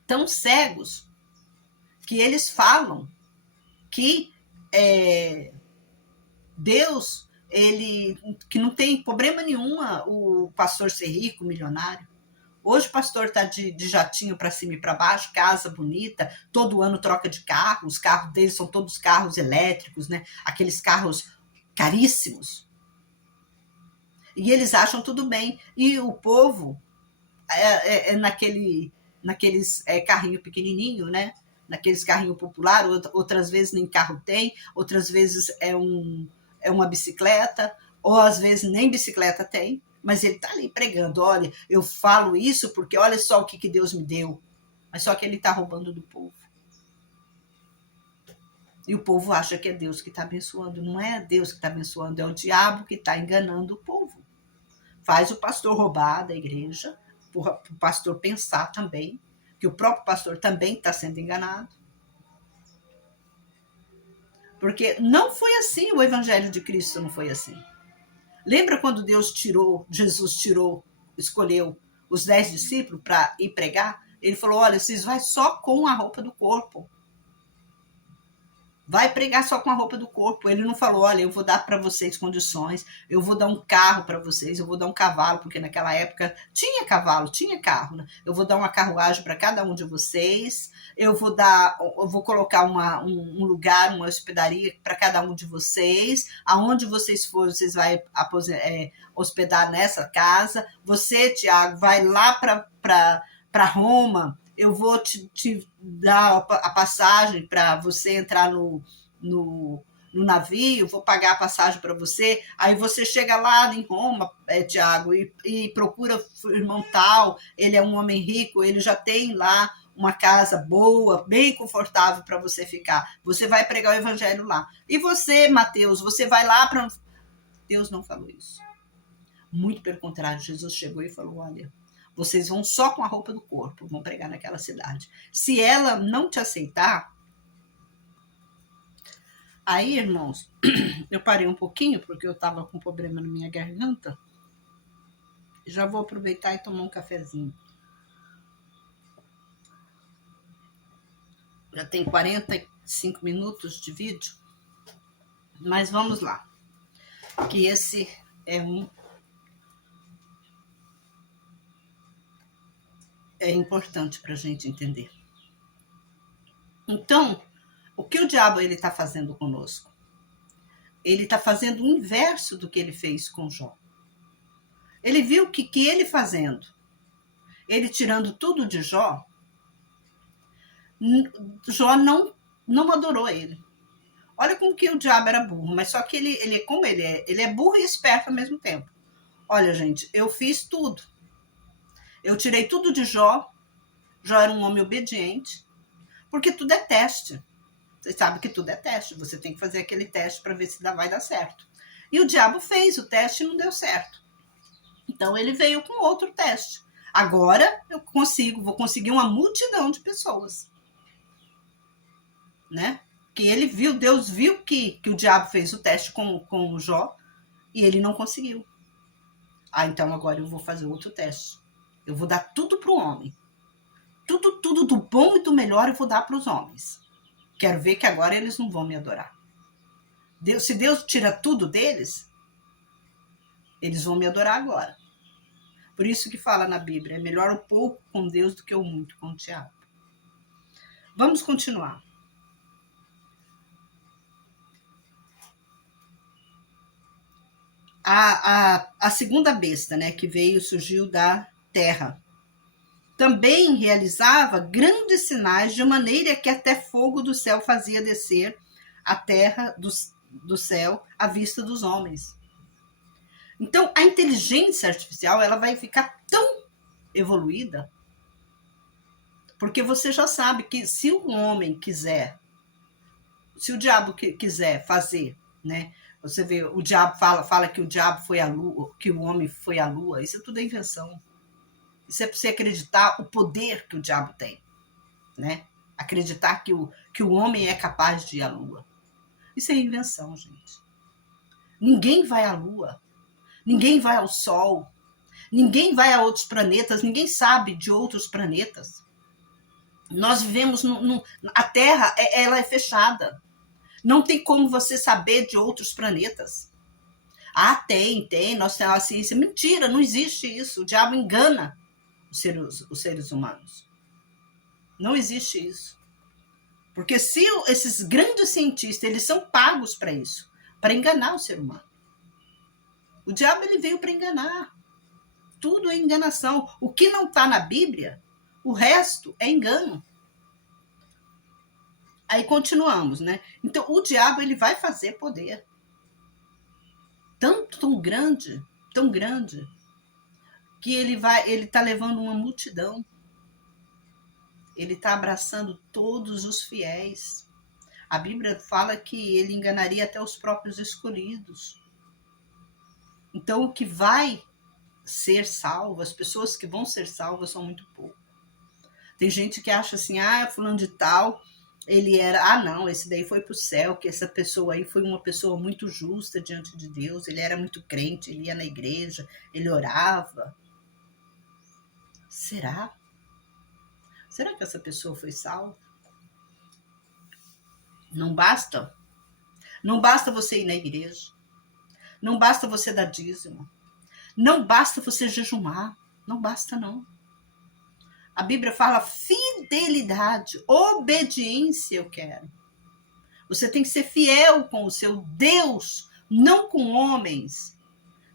tão cegos que eles falam que Deus, que não tem problema nenhuma o pastor ser rico, milionário. Hoje o pastor está de jatinho para cima e para baixo, casa bonita, todo ano troca de carro, os carros deles são todos carros elétricos, né? Aqueles carros caríssimos. E eles acham tudo bem. E o povo naqueles carrinho pequenininho, né? Naqueles carrinho popular, outras vezes nem carro tem, outras vezes é uma bicicleta, ou às vezes nem bicicleta tem, mas ele está ali pregando, olha, eu falo isso porque olha só o que Deus me deu. Mas só que ele está roubando do povo. E o povo acha que é Deus que está abençoando. Não é Deus que está abençoando, é o diabo que está enganando o povo. Faz o pastor roubar da igreja, o pastor pensar também, que o próprio pastor também está sendo enganado. Porque não foi assim, o evangelho de Cristo não foi assim. Lembra quando Jesus escolheu os 10 discípulos para ir pregar? Ele falou, olha, vocês vão só com a roupa do corpo. Vai pregar só com a roupa do corpo. Ele não falou, olha, eu vou dar para vocês condições, eu vou dar um carro para vocês, eu vou dar um cavalo, porque naquela época tinha cavalo, tinha carro, né? Eu vou dar uma carruagem para cada um de vocês, eu vou colocar um lugar, uma hospedaria para cada um de vocês, aonde vocês forem, vocês vão hospedar nessa casa. Você, Tiago, vai lá para Roma, eu vou te dar a passagem para você entrar no navio, vou pagar a passagem para você. Aí você chega lá em Roma, Tiago, e procura o irmão tal, ele é um homem rico, ele já tem lá uma casa boa, bem confortável para você ficar. Você vai pregar o evangelho lá. E você, Mateus, você vai lá para... Deus não falou isso. Muito pelo contrário, Jesus chegou e falou: olha, vocês vão só com a roupa do corpo, vão pregar naquela cidade. Se ela não te aceitar... Aí, irmãos, eu parei um pouquinho, porque eu estava com problema na minha garganta. Já vou aproveitar e tomar um cafezinho. Já tem 45 minutos de vídeo. Mas vamos lá. Que esse é importante para a gente entender. Então, o que o diabo está fazendo conosco? Ele está fazendo o inverso do que ele fez com Jó. Ele viu que ele fazendo, ele tirando tudo de Jó, Jó não adorou ele. Olha como que o diabo era burro, mas só que ele é burro e esperto ao mesmo tempo. Olha, gente, eu fiz tudo. Eu tirei tudo de Jó. Jó era um homem obediente, porque tudo é teste. Você sabe que tudo é teste. Você tem que fazer aquele teste para ver se vai dar certo. E o diabo fez o teste e não deu certo. Então ele veio com outro teste. Agora eu vou conseguir uma multidão de pessoas. Né? Que ele viu, Deus viu que o diabo fez o teste com o Jó e ele não conseguiu. Então agora eu vou fazer outro teste. Eu vou dar tudo para o homem. Tudo do bom e do melhor eu vou dar para os homens. Quero ver que agora eles não vão me adorar. Se Deus tira tudo deles, eles vão me adorar agora. Por isso que fala na Bíblia, é melhor o pouco com Deus do que o muito com o diabo. Vamos continuar. A segunda besta, né, que surgiu da terra, também realizava grandes sinais, de maneira que até fogo do céu fazia descer a terra do céu à vista dos homens. Então, a inteligência artificial ela vai ficar tão evoluída, porque você já sabe que se o homem quiser, se o diabo quiser fazer, né? Você vê, o diabo fala que o diabo foi a lua, que o homem foi a lua. Isso tudo é invenção. Isso é para você acreditar o poder que o diabo tem, né? Acreditar que o homem é capaz de ir à lua. Isso é invenção, gente. Ninguém vai à lua. Ninguém vai ao sol. Ninguém vai a outros planetas. Ninguém sabe de outros planetas. Nós vivemos a Terra, ela é fechada. Não tem como você saber de outros planetas. Tem. Nós temos a ciência. Mentira, não existe isso. O diabo engana os seres humanos. Não existe isso. Porque se esses grandes cientistas, eles são pagos para isso, para enganar o ser humano. O diabo ele veio para enganar. Tudo é enganação. O que não está na Bíblia, o resto é engano. Aí continuamos, né? Então, o diabo ele vai fazer poder. Tão grande, que ele está levando uma multidão. Ele está abraçando todos os fiéis. A Bíblia fala que ele enganaria até os próprios escolhidos. Então, o que vai ser salvo, as pessoas que vão ser salvas são muito pouco. Tem gente que acha assim, fulano de tal, ele era, não, esse daí foi para o céu, que essa pessoa aí foi uma pessoa muito justa diante de Deus, ele era muito crente, ele ia na igreja, ele orava. Será? Será que essa pessoa foi salva? Não basta? Não basta você ir na igreja. Não basta você dar dízimo. Não basta você jejumar. Não basta, não. A Bíblia fala fidelidade, obediência eu quero. Você tem que ser fiel com o seu Deus, não com homens.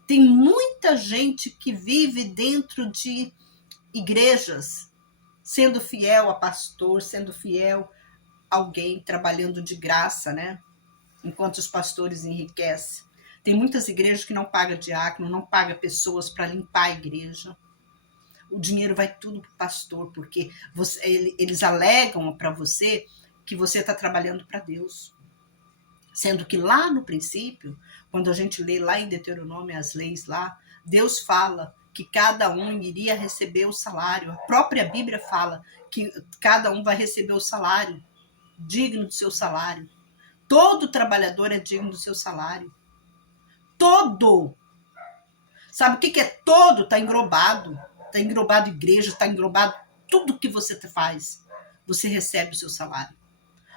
Tem muita gente que vive dentro de igrejas, sendo fiel a pastor, sendo fiel a alguém, trabalhando de graça, né? Enquanto os pastores enriquecem. Tem muitas igrejas que não pagam diácono, não pagam pessoas para limpar a igreja. O dinheiro vai tudo para o pastor, porque eles alegam para você que você está trabalhando para Deus. Sendo que lá no princípio, quando a gente lê lá em Deuteronômio as leis lá, Deus fala que cada um iria receber o salário. A própria Bíblia fala que cada um vai receber o salário, digno do seu salário. Todo trabalhador é digno do seu salário. Todo. Sabe o que é todo? Está englobado. Está englobado igreja, está englobado tudo que você faz. Você recebe o seu salário.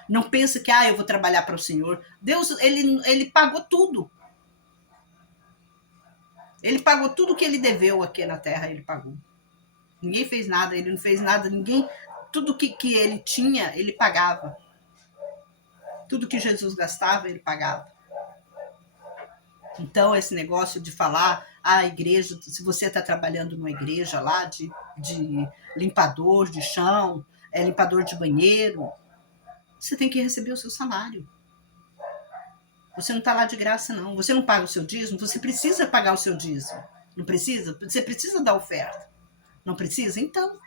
Não pensa que eu vou trabalhar para o Senhor. Deus, ele pagou tudo. Ele pagou tudo que ele deveu aqui na terra, ele pagou. Ninguém fez nada, ele não fez nada, ninguém. Tudo que ele tinha, ele pagava. Tudo que Jesus gastava, ele pagava. Então, esse negócio de falar, a igreja, se você está trabalhando numa igreja lá de limpador de chão, limpador de banheiro, você tem que receber o seu salário. Você não está lá de graça, não. Você não paga o seu dízimo, você precisa pagar o seu dízimo. Não precisa? Você precisa dar oferta. Não precisa? Então,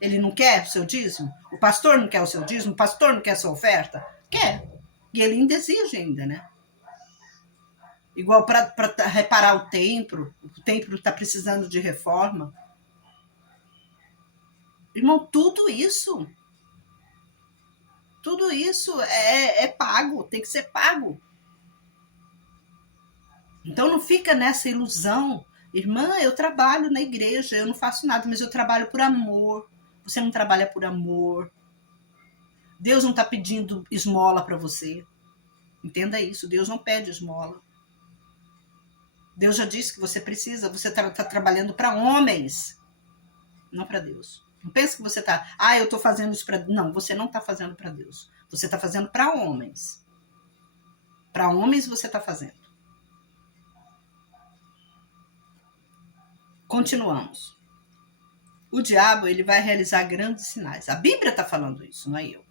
ele não quer o seu dízimo? O pastor não quer o seu dízimo? O pastor não quer a sua oferta? Quer. E ele ainda exige ainda, né? Igual para reparar o templo está precisando de reforma. Irmão, tudo isso é pago, tem que ser pago. Então não fica nessa ilusão. Irmã, eu trabalho na igreja, eu não faço nada, mas eu trabalho por amor. Você não trabalha por amor. Deus não está pedindo esmola para você. Entenda isso, Deus não pede esmola. Deus já disse que você precisa, você está trabalhando para homens, não para Deus. Não pense que você está, eu estou fazendo isso para... Não, você não está fazendo para Deus. Você está fazendo para homens. Para homens você está fazendo. Continuamos. O diabo, ele vai realizar grandes sinais. A Bíblia está falando isso, não é eu.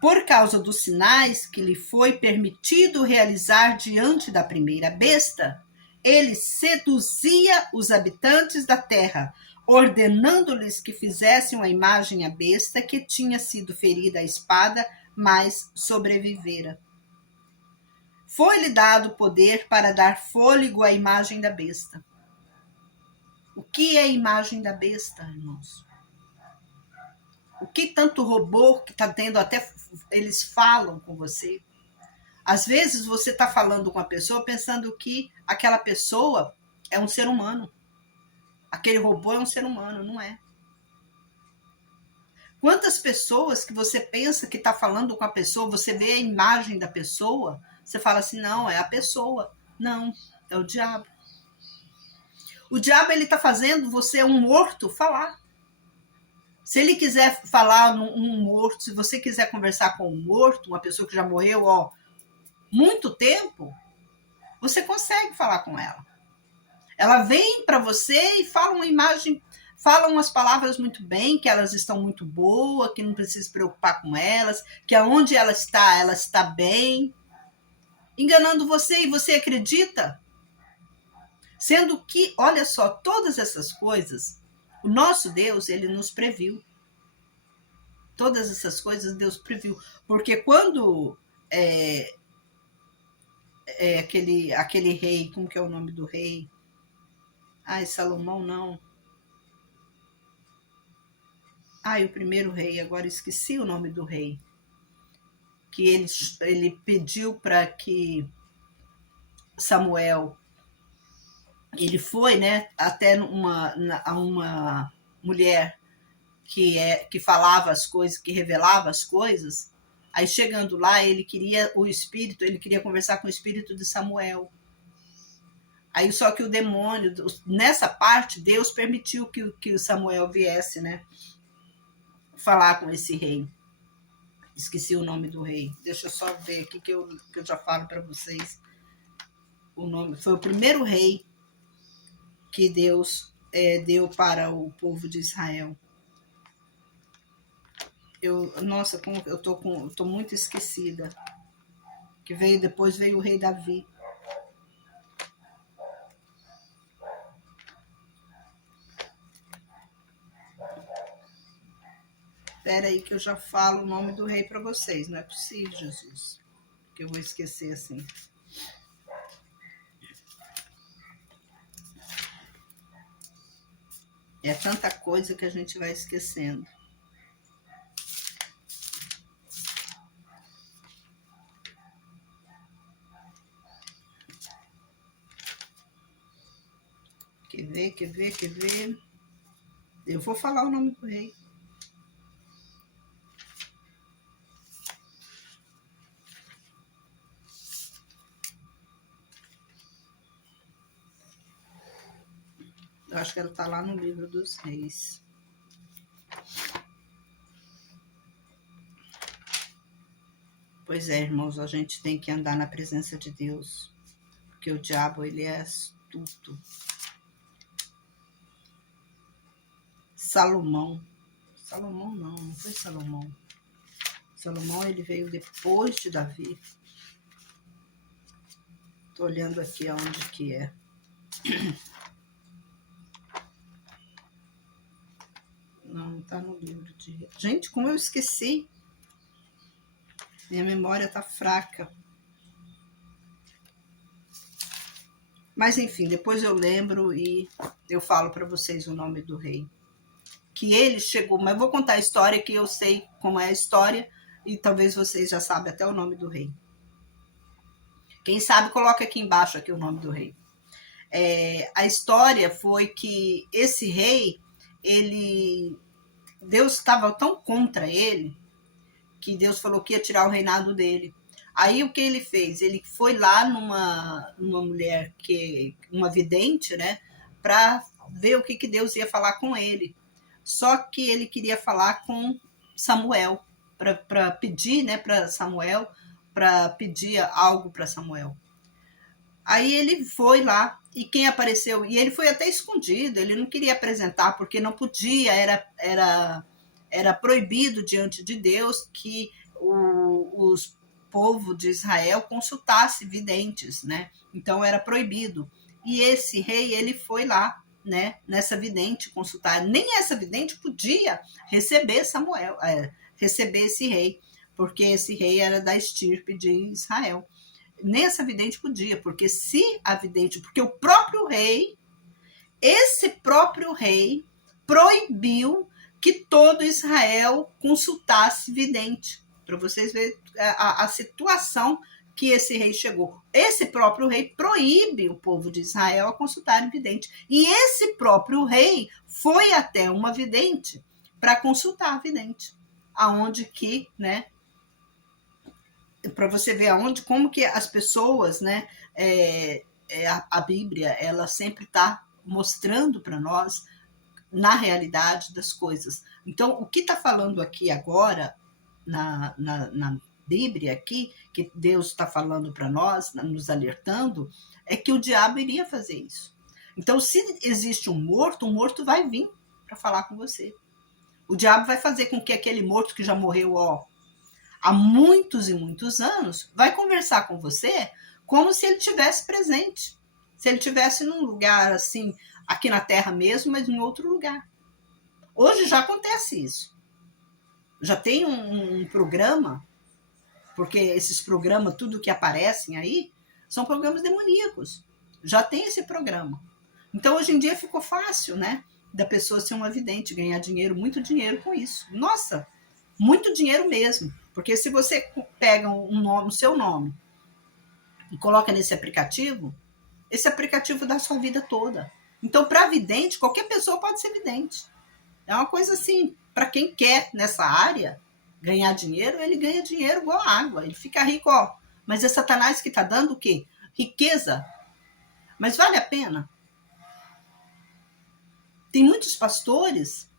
Por causa dos sinais que lhe foi permitido realizar diante da primeira besta, ele seduzia os habitantes da terra, ordenando-lhes que fizessem uma imagem à besta que tinha sido ferida à espada, mas sobrevivera. Foi-lhe dado poder para dar fôlego à imagem da besta. O que é a imagem da besta, irmãos? O que tanto robô que está tendo, até eles falam com você. Às vezes você está falando com a pessoa pensando que aquela pessoa é um ser humano. Aquele robô é um ser humano, não é? Quantas pessoas que você pensa que está falando com a pessoa, você vê a imagem da pessoa, você fala assim, não, é a pessoa. Não, é o diabo. O diabo, ele está fazendo você, um morto, falar. Se ele quiser falar um morto, se você quiser conversar com um morto, uma pessoa que já morreu, muito tempo, você consegue falar com ela. Ela vem para você e fala uma imagem, fala umas palavras muito bem, que elas estão muito boas, que não precisa se preocupar com elas, que aonde ela está bem, enganando você e você acredita. Sendo que, olha só, todas essas coisas, o nosso Deus, ele nos previu. Todas essas coisas Deus previu. Porque quando aquele rei, como que é o nome do rei? Salomão não. O primeiro rei, agora esqueci o nome do rei. Que ele pediu para que Samuel, ele foi, né, até uma mulher que falava as coisas, que revelava as coisas. Aí chegando lá, ele queria conversar com o espírito de Samuel. Aí só que o demônio, nessa parte, Deus permitiu que o Samuel viesse, né, falar com esse rei. Esqueci o nome do rei. Deixa eu só ver aqui que eu já falo para vocês. O nome foi o primeiro rei que Deus deu para o povo de Israel. Nossa, eu tô muito esquecida. Que depois veio o rei Davi. Espera aí que eu já falo o nome do rei para vocês. Não é possível, Jesus. que eu vou esquecer assim. É tanta coisa que a gente vai esquecendo. Quer ver, quer ver, quer ver? Eu vou falar o nome do rei. Eu acho que ela está lá no livro dos reis. Pois é, irmãos, a gente tem que andar na presença de Deus, porque o diabo, ele é astuto. Salomão não foi Salomão. Salomão, ele veio depois de Davi. Tô olhando aqui aonde que é. Não tá no livro de... Gente, como eu esqueci. Minha memória tá fraca. Mas enfim, depois eu lembro e eu falo para vocês o nome do rei. Que ele chegou, mas eu vou contar a história que eu sei como é a história e talvez vocês já sabem até o nome do rei. Quem sabe, coloca aqui embaixo aqui o nome do rei. A história foi que esse rei, Deus estava tão contra ele, que Deus falou que ia tirar o reinado dele. Aí o que ele fez? Ele foi lá numa mulher, uma vidente, né, para ver o que Deus ia falar com ele. Só que ele queria falar com Samuel, para pedir, né, para Samuel, para pedir algo para Samuel. Aí ele foi lá, e quem apareceu, e ele foi até escondido, ele não queria apresentar, porque não podia, era proibido diante de Deus que os povo de Israel consultasse videntes, né? Então era proibido. E esse rei, ele foi lá, né, nessa vidente consultar. Nem essa vidente podia receber Samuel, receber esse rei, porque esse rei era da estirpe de Israel. Nem essa vidente podia, porque porque o próprio rei, esse próprio rei proibiu que todo Israel consultasse vidente, para vocês verem a situação que esse rei chegou. Esse próprio rei proíbe o povo de Israel a consultar vidente. E esse próprio rei foi até uma vidente para consultar a vidente. Aonde que, né, para você ver como que as pessoas, né, a Bíblia, ela sempre está mostrando para nós na realidade das coisas. Então, o que está falando aqui agora, na Bíblia aqui, que Deus está falando para nós, nos alertando, é que o diabo iria fazer isso. Então, se existe um morto vai vir para falar com você. O diabo vai fazer com que aquele morto que já morreu, há muitos e muitos anos, vai conversar com você como se ele tivesse presente. Se ele tivesse num lugar assim, aqui na Terra mesmo, mas em outro lugar. Hoje já acontece isso. Já tem um programa, porque esses programas, tudo que aparecem aí, são programas demoníacos. Já tem esse programa. Então, hoje em dia ficou fácil, né? Da pessoa ser uma vidente, ganhar dinheiro, muito dinheiro com isso. Nossa, muito dinheiro mesmo. Porque se você pega o seu nome e coloca nesse aplicativo, esse aplicativo dá a sua vida toda. Então, para vidente, qualquer pessoa pode ser vidente. É uma coisa assim, para quem quer nessa área ganhar dinheiro, ele ganha dinheiro igual água, ele fica rico, ó. Mas é Satanás que está dando o quê? Riqueza. Mas vale a pena? Tem muitos pastores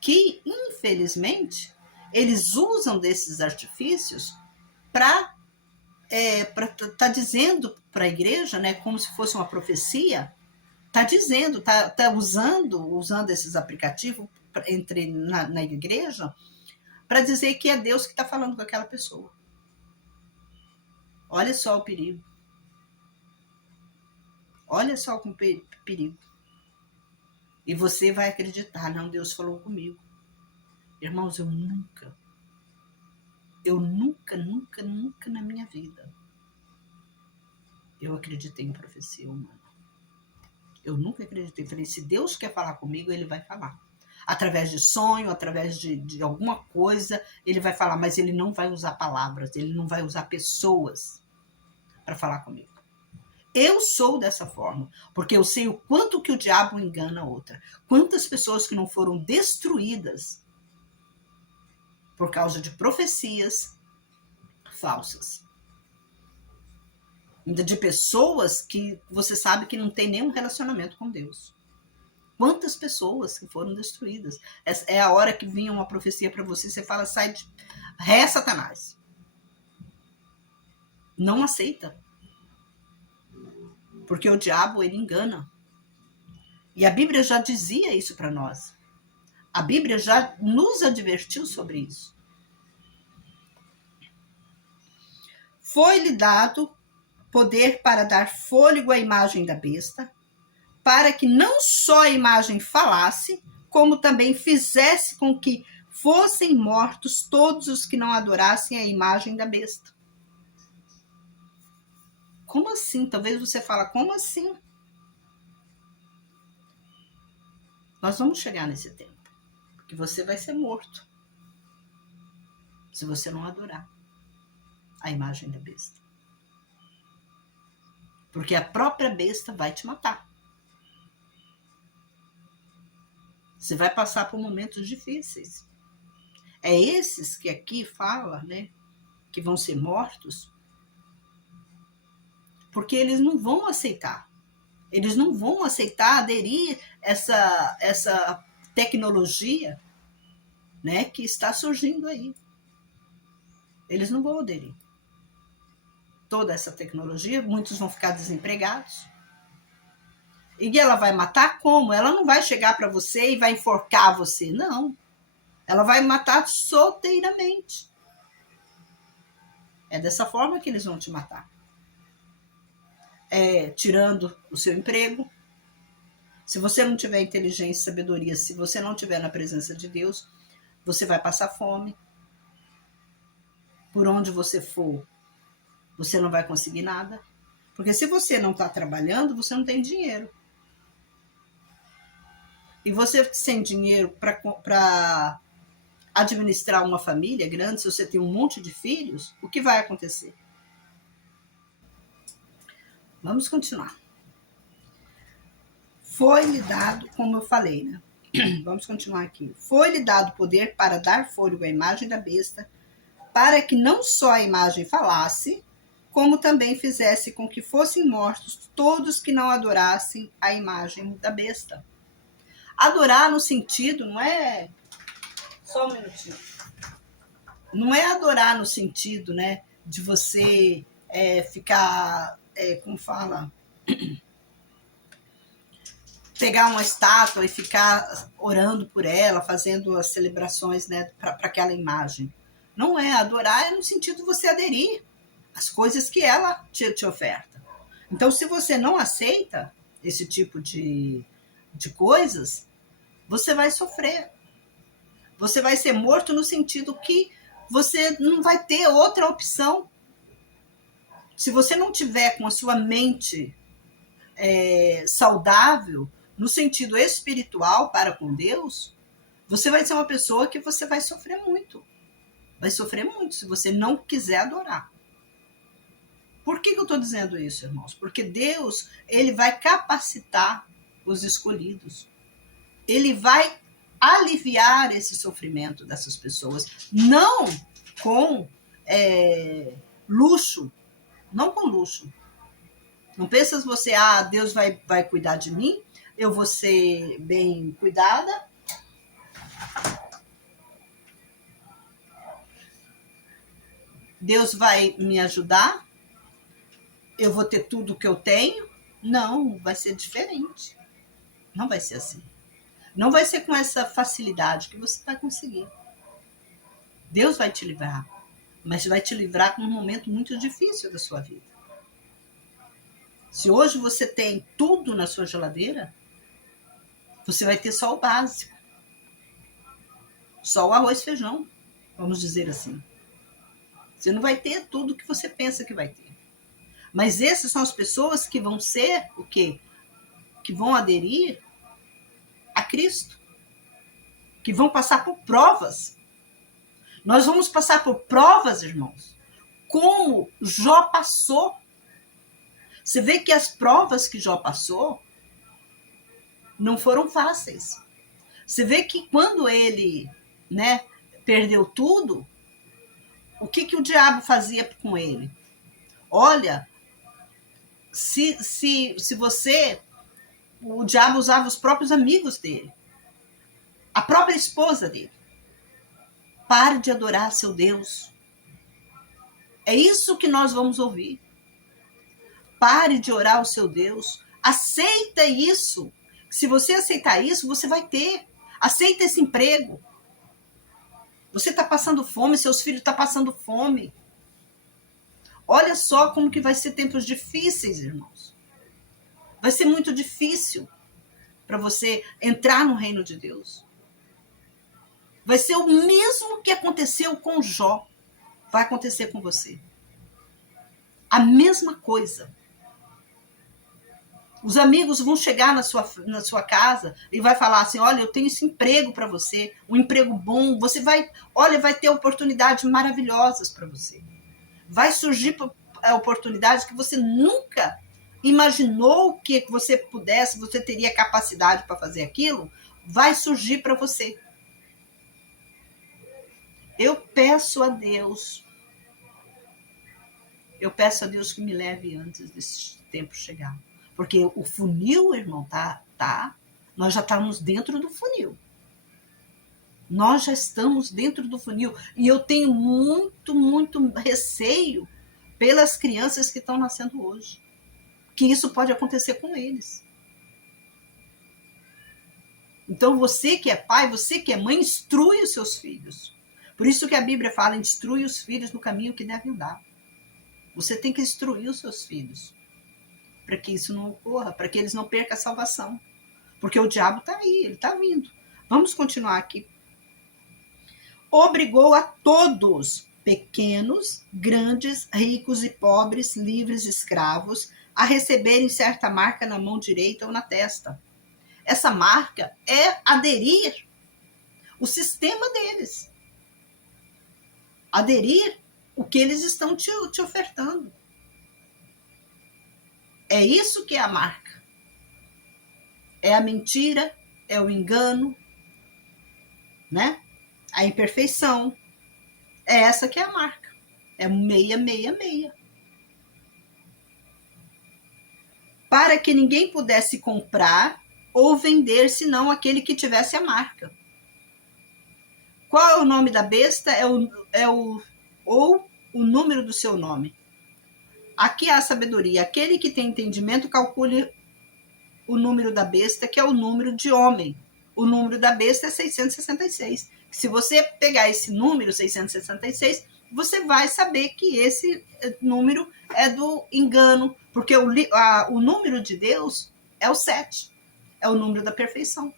que, infelizmente, eles usam desses artifícios para tá dizendo para a igreja, né, como se fosse uma profecia, tá dizendo, tá usando esses aplicativos na igreja para dizer que é Deus que está falando com aquela pessoa. Olha só o perigo. Olha só o perigo. E você vai acreditar, não, Deus falou comigo. Irmãos, eu Eu nunca na minha vida eu acreditei em profecia humana. Eu nunca acreditei. Falei, se Deus quer falar comigo, ele vai falar. Através de sonho, através de alguma coisa, ele vai falar, mas ele não vai usar palavras, ele não vai usar pessoas para falar comigo. Eu sou dessa forma, porque eu sei o quanto que o diabo engana a outra. Quantas pessoas que não foram destruídas por causa de profecias falsas. Ainda de pessoas que você sabe que não tem nenhum relacionamento com Deus. Quantas pessoas que foram destruídas. É a hora que vinha uma profecia para você, você fala, sai de ré, Satanás. Não aceita. Porque o diabo, ele engana. E a Bíblia já dizia isso para nós. A Bíblia já nos advertiu sobre isso. Foi-lhe dado poder para dar fôlego à imagem da besta, para que não só a imagem falasse, como também fizesse com que fossem mortos todos os que não adorassem a imagem da besta. Como assim? Talvez você fale, como assim? Nós vamos chegar nesse tempo, porque você vai ser morto se você não adorar a imagem da besta. Porque a própria besta vai te matar. Você vai passar por momentos difíceis. É esses que aqui fala, né, que vão ser mortos, porque eles não vão aceitar. Eles não vão aceitar aderir essa tecnologia, né, que está surgindo aí. Eles não vão aderir. Toda essa tecnologia, muitos vão ficar desempregados. E ela vai matar como? Ela não vai chegar para você e vai enforcar você, não. Ela vai matar sorrateiramente. É dessa forma que eles vão te matar. Tirando o seu emprego. Se você não tiver inteligência e sabedoria, se você não tiver na presença de Deus, você vai passar fome. Por onde você for, você não vai conseguir nada. Porque se você não está trabalhando, você não tem dinheiro. E você sem dinheiro para administrar uma família grande, se você tem um monte de filhos, o que vai acontecer? Vamos continuar. Foi-lhe dado, como eu falei, né? Vamos continuar aqui. Foi-lhe dado poder para dar fôlego à imagem da besta, para que não só a imagem falasse, como também fizesse com que fossem mortos todos que não adorassem a imagem da besta. Adorar no sentido, não é... Só um minutinho. Não é adorar no sentido, né, de você ficar, como fala... pegar uma estátua e ficar orando por ela, fazendo as celebrações, né, para aquela imagem. Não é. Adorar no sentido de você aderir às coisas que ela te oferta. Então, se você não aceita esse tipo de coisas, você vai sofrer. Você vai ser morto no sentido que você não vai ter outra opção. Se você não tiver com a sua mente saudável, no sentido espiritual para com Deus, você vai ser uma pessoa que você vai sofrer muito. Vai sofrer muito se você não quiser adorar. Por que eu estou dizendo isso, irmãos? Porque Deus, ele vai capacitar os escolhidos. Ele vai aliviar esse sofrimento dessas pessoas. Não com luxo. Não com luxo. Não pensas você, Deus vai cuidar de mim, eu vou ser bem cuidada. Deus vai me ajudar, eu vou ter tudo o que eu tenho. Não, vai ser diferente. Não vai ser assim. Não vai ser com essa facilidade que você vai conseguir. Deus vai te livrar, mas vai te livrar num momento muito difícil da sua vida. Se hoje você tem tudo na sua geladeira, você vai ter só o básico. Só o arroz e feijão, vamos dizer assim. Você não vai ter tudo que você pensa que vai ter. Mas essas são as pessoas que vão ser o quê? Que vão aderir a Cristo. Que vão passar por provas. Nós vamos passar por provas, irmãos, como Jó passou. Você vê que as provas que Jó passou não foram fáceis. Você vê que quando ele, né, perdeu tudo, o que o diabo fazia com ele? Olha, se você... O diabo usava os próprios amigos dele, a própria esposa dele. Pare de adorar seu Deus. É isso que nós vamos ouvir. Pare de orar ao seu Deus. Aceita isso. Se você aceitar isso, você vai ter. Aceita esse emprego. Você está passando fome, seus filhos estão passando fome. Olha só como que vai ser tempos difíceis, irmãos. Vai ser muito difícil para você entrar no reino de Deus. Vai ser o mesmo que aconteceu com Jó. Vai acontecer com você. A mesma coisa. Os amigos vão chegar na sua casa e vai falar assim, olha, eu tenho esse emprego para você, um emprego bom, você vai ter oportunidades maravilhosas para você. Vai surgir oportunidades que você nunca imaginou que você pudesse, você teria capacidade para fazer aquilo, vai surgir para você. Eu peço a Deus que me leve antes desse tempo chegar. Porque o funil, irmão, nós já estamos dentro do funil. Nós já estamos dentro do funil. E eu tenho muito, muito receio pelas crianças que estão nascendo hoje. Que isso pode acontecer com eles. Então, você que é pai, você que é mãe, instrui os seus filhos. Por isso que a Bíblia fala, instrui os filhos no caminho que devem andar. Você tem que instruir os seus filhos. Para que isso não ocorra, para que eles não percam a salvação. Porque o diabo está aí, ele está vindo. Vamos continuar aqui. Obrigou a todos, pequenos, grandes, ricos e pobres, livres e escravos, a receberem certa marca na mão direita ou na testa. Essa marca é aderir o sistema deles. Aderir o que eles estão te ofertando. É isso que é a marca. É a mentira, é o engano, né? A imperfeição. É essa que é a marca. É 666. Para que ninguém pudesse comprar ou vender, senão aquele que tivesse a marca. Qual é o nome da besta? Ou o número do seu nome. Aqui há a sabedoria. Aquele que tem entendimento, calcule o número da besta, que é o número de homem. O número da besta é 666. Se você pegar esse número, 666, você vai saber que esse número é do engano, porque o número de Deus é o 7, é o número da perfeição.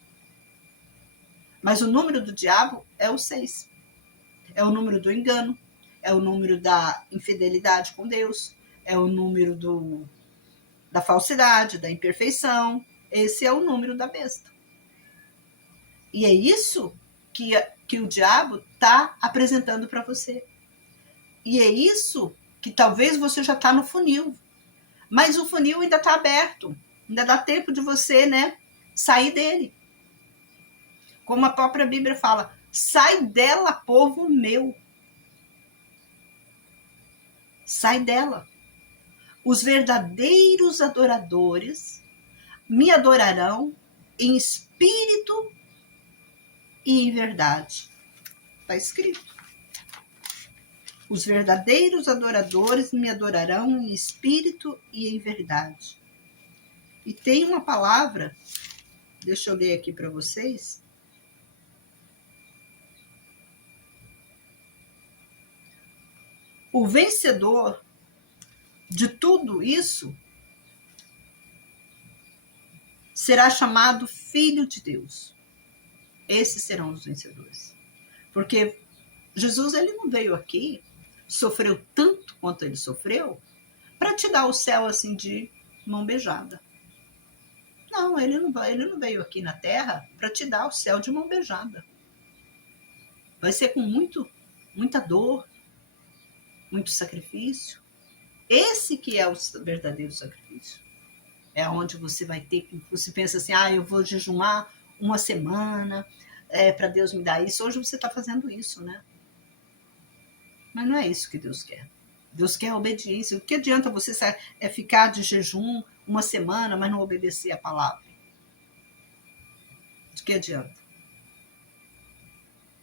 Mas o número do diabo é o 6, é o número do engano, é o número da infidelidade com Deus, é o número da falsidade, da imperfeição. Esse é o número da besta. E é isso que o diabo está apresentando para você. E é isso que talvez você já está no funil. Mas o funil ainda está aberto. Ainda dá tempo de você, né, sair dele. Como a própria Bíblia fala, sai dela, povo meu. Sai dela. Os verdadeiros adoradores me adorarão em espírito e em verdade. Está escrito. Os verdadeiros adoradores me adorarão em espírito e em verdade. E tem uma palavra, deixa eu ler aqui para vocês. O vencedor de tudo isso será chamado Filho de Deus. Esses serão os vencedores. Porque Jesus, ele não veio aqui sofreu tanto quanto ele sofreu para te dar o céu assim de mão beijada. Não, ele não veio aqui na Terra para te dar o céu de mão beijada. Vai ser com muita dor, muito sacrifício. Esse que é o verdadeiro sacrifício. É onde você vai ter que... Você pensa assim, eu vou jejuar uma semana para Deus me dar isso. Hoje você está fazendo isso, né? Mas não é isso que Deus quer. Deus quer obediência. O que adianta você ficar de jejum uma semana, mas não obedecer a palavra? De que adianta?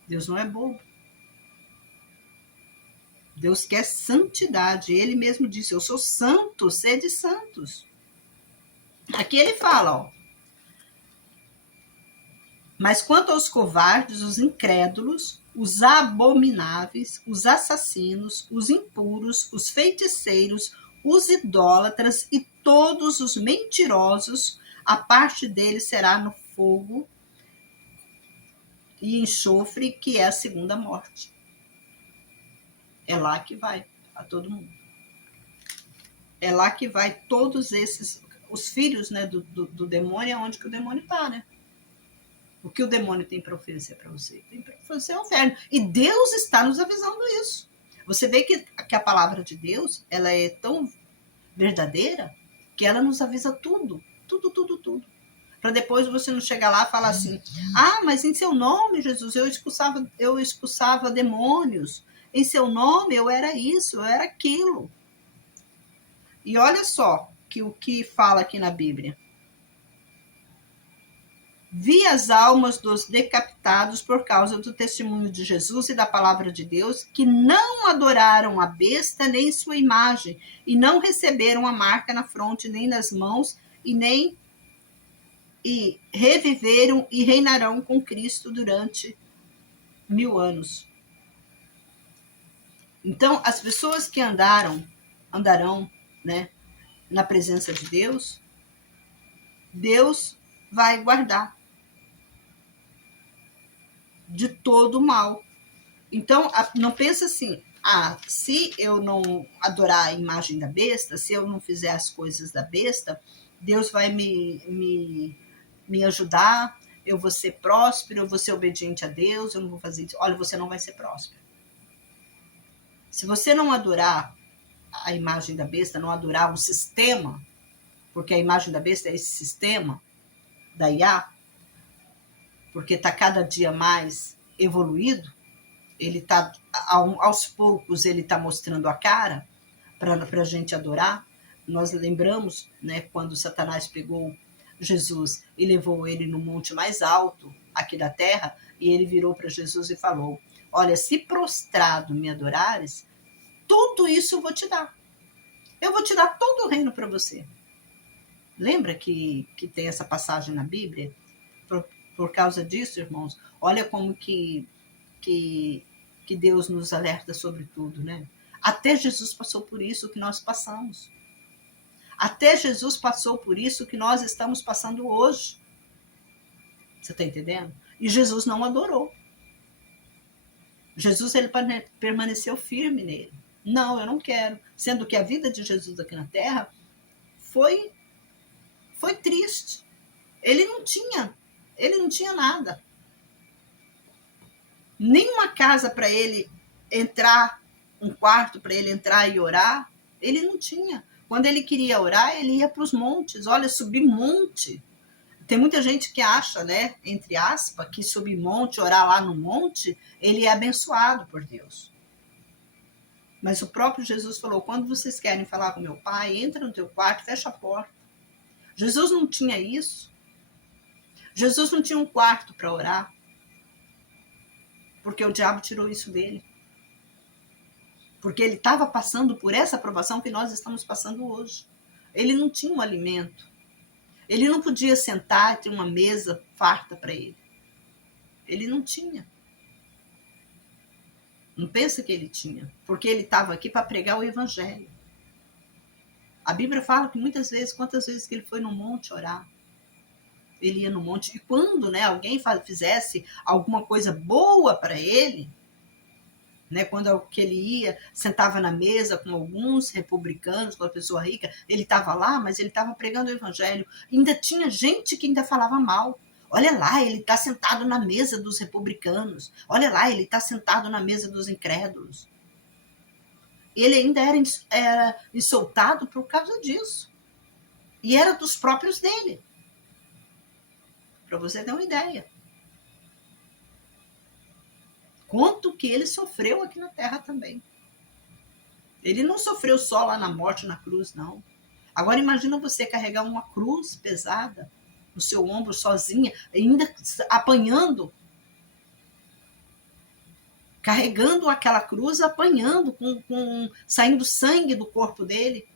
Deus não é bobo. Deus quer santidade. Ele mesmo disse, eu sou santo, sede santos. Aqui ele fala, mas quanto aos covardes, os incrédulos, os abomináveis, os assassinos, os impuros, os feiticeiros, os idólatras e todos os mentirosos, a parte deles será no fogo e enxofre, que é a segunda morte. É lá que vai a todo mundo. É lá que vai todos esses, os filhos, né, do demônio, é onde que o demônio está, né? O que o demônio tem para oferecer para você? Tem para oferecer o inferno. E Deus está nos avisando isso. Você vê que a palavra de Deus, ela é tão verdadeira que ela nos avisa tudo. Tudo. Para depois você não chegar lá e falar assim, mas em seu nome, Jesus, eu expulsava demônios. Em seu nome eu era isso, eu era aquilo. E olha só o que fala aqui na Bíblia. Vi as almas dos decapitados por causa do testemunho de Jesus e da palavra de Deus, que não adoraram a besta nem sua imagem, e não receberam a marca na fronte nem nas mãos, e reviveram e reinarão com Cristo durante 1000 anos. Então, as pessoas que andarão, né, na presença de Deus, Deus vai guardar de todo o mal. Então, não pensa assim, se eu não adorar a imagem da besta, se eu não fizer as coisas da besta, Deus vai me ajudar, eu vou ser próspero, eu vou ser obediente a Deus, eu não vou fazer isso. Olha, você não vai ser próspero. Se você não adorar a imagem da besta, não adorar o sistema, porque a imagem da besta é esse sistema da IA, porque está cada dia mais evoluído, ele está, aos poucos, ele está mostrando a cara para a gente adorar. Nós lembramos, né, quando Satanás pegou Jesus e levou ele no monte mais alto aqui da terra, e ele virou para Jesus e falou, olha, se prostrado me adorares, tudo isso eu vou te dar. Eu vou te dar todo o reino para você. Lembra que tem essa passagem na Bíblia? Por causa disso, irmãos, olha como que Deus nos alerta sobre tudo, né? Até Jesus passou por isso que nós passamos. Até Jesus passou por isso que nós estamos passando hoje. Você está entendendo? E Jesus não adorou. Jesus, ele permaneceu firme nele. Não, eu não quero. Sendo que a vida de Jesus aqui na terra foi triste. Ele não tinha nada. Nenhuma casa para ele entrar, um quarto para ele entrar e orar, ele não tinha. Quando ele queria orar, ele ia para os montes. Olha, subir monte. Tem muita gente que acha, né, entre aspas, que subir monte, orar lá no monte, ele é abençoado por Deus. Mas o próprio Jesus falou, quando vocês querem falar com meu pai, entra no teu quarto, fecha a porta. Jesus não tinha isso. Jesus não tinha um quarto para orar. Porque o diabo tirou isso dele. Porque ele estava passando por essa provação que nós estamos passando hoje. Ele não tinha um alimento. Ele não podia sentar e ter uma mesa farta para ele. Ele não tinha. Não pensa que ele tinha. Porque ele estava aqui para pregar o evangelho. A Bíblia fala que muitas vezes, quantas vezes que ele foi no monte orar. Ele ia no monte. E quando, né, alguém fizesse alguma coisa boa para ele, né? Quando que ele ia, sentava na mesa com alguns republicanos, com a pessoa rica, ele estava lá, mas ele estava pregando o evangelho. Ainda tinha gente que ainda falava mal. Olha lá, ele está sentado na mesa dos republicanos. Olha lá, ele está sentado na mesa dos incrédulos. Ele ainda era insultado por causa disso. E era dos próprios dele. Para você ter uma ideia. Quanto que ele sofreu aqui na Terra também. Ele não sofreu só lá na morte, na cruz, não. Agora imagina você carregar uma cruz pesada no seu ombro sozinha, ainda apanhando, carregando aquela cruz, apanhando, saindo sangue do corpo dele.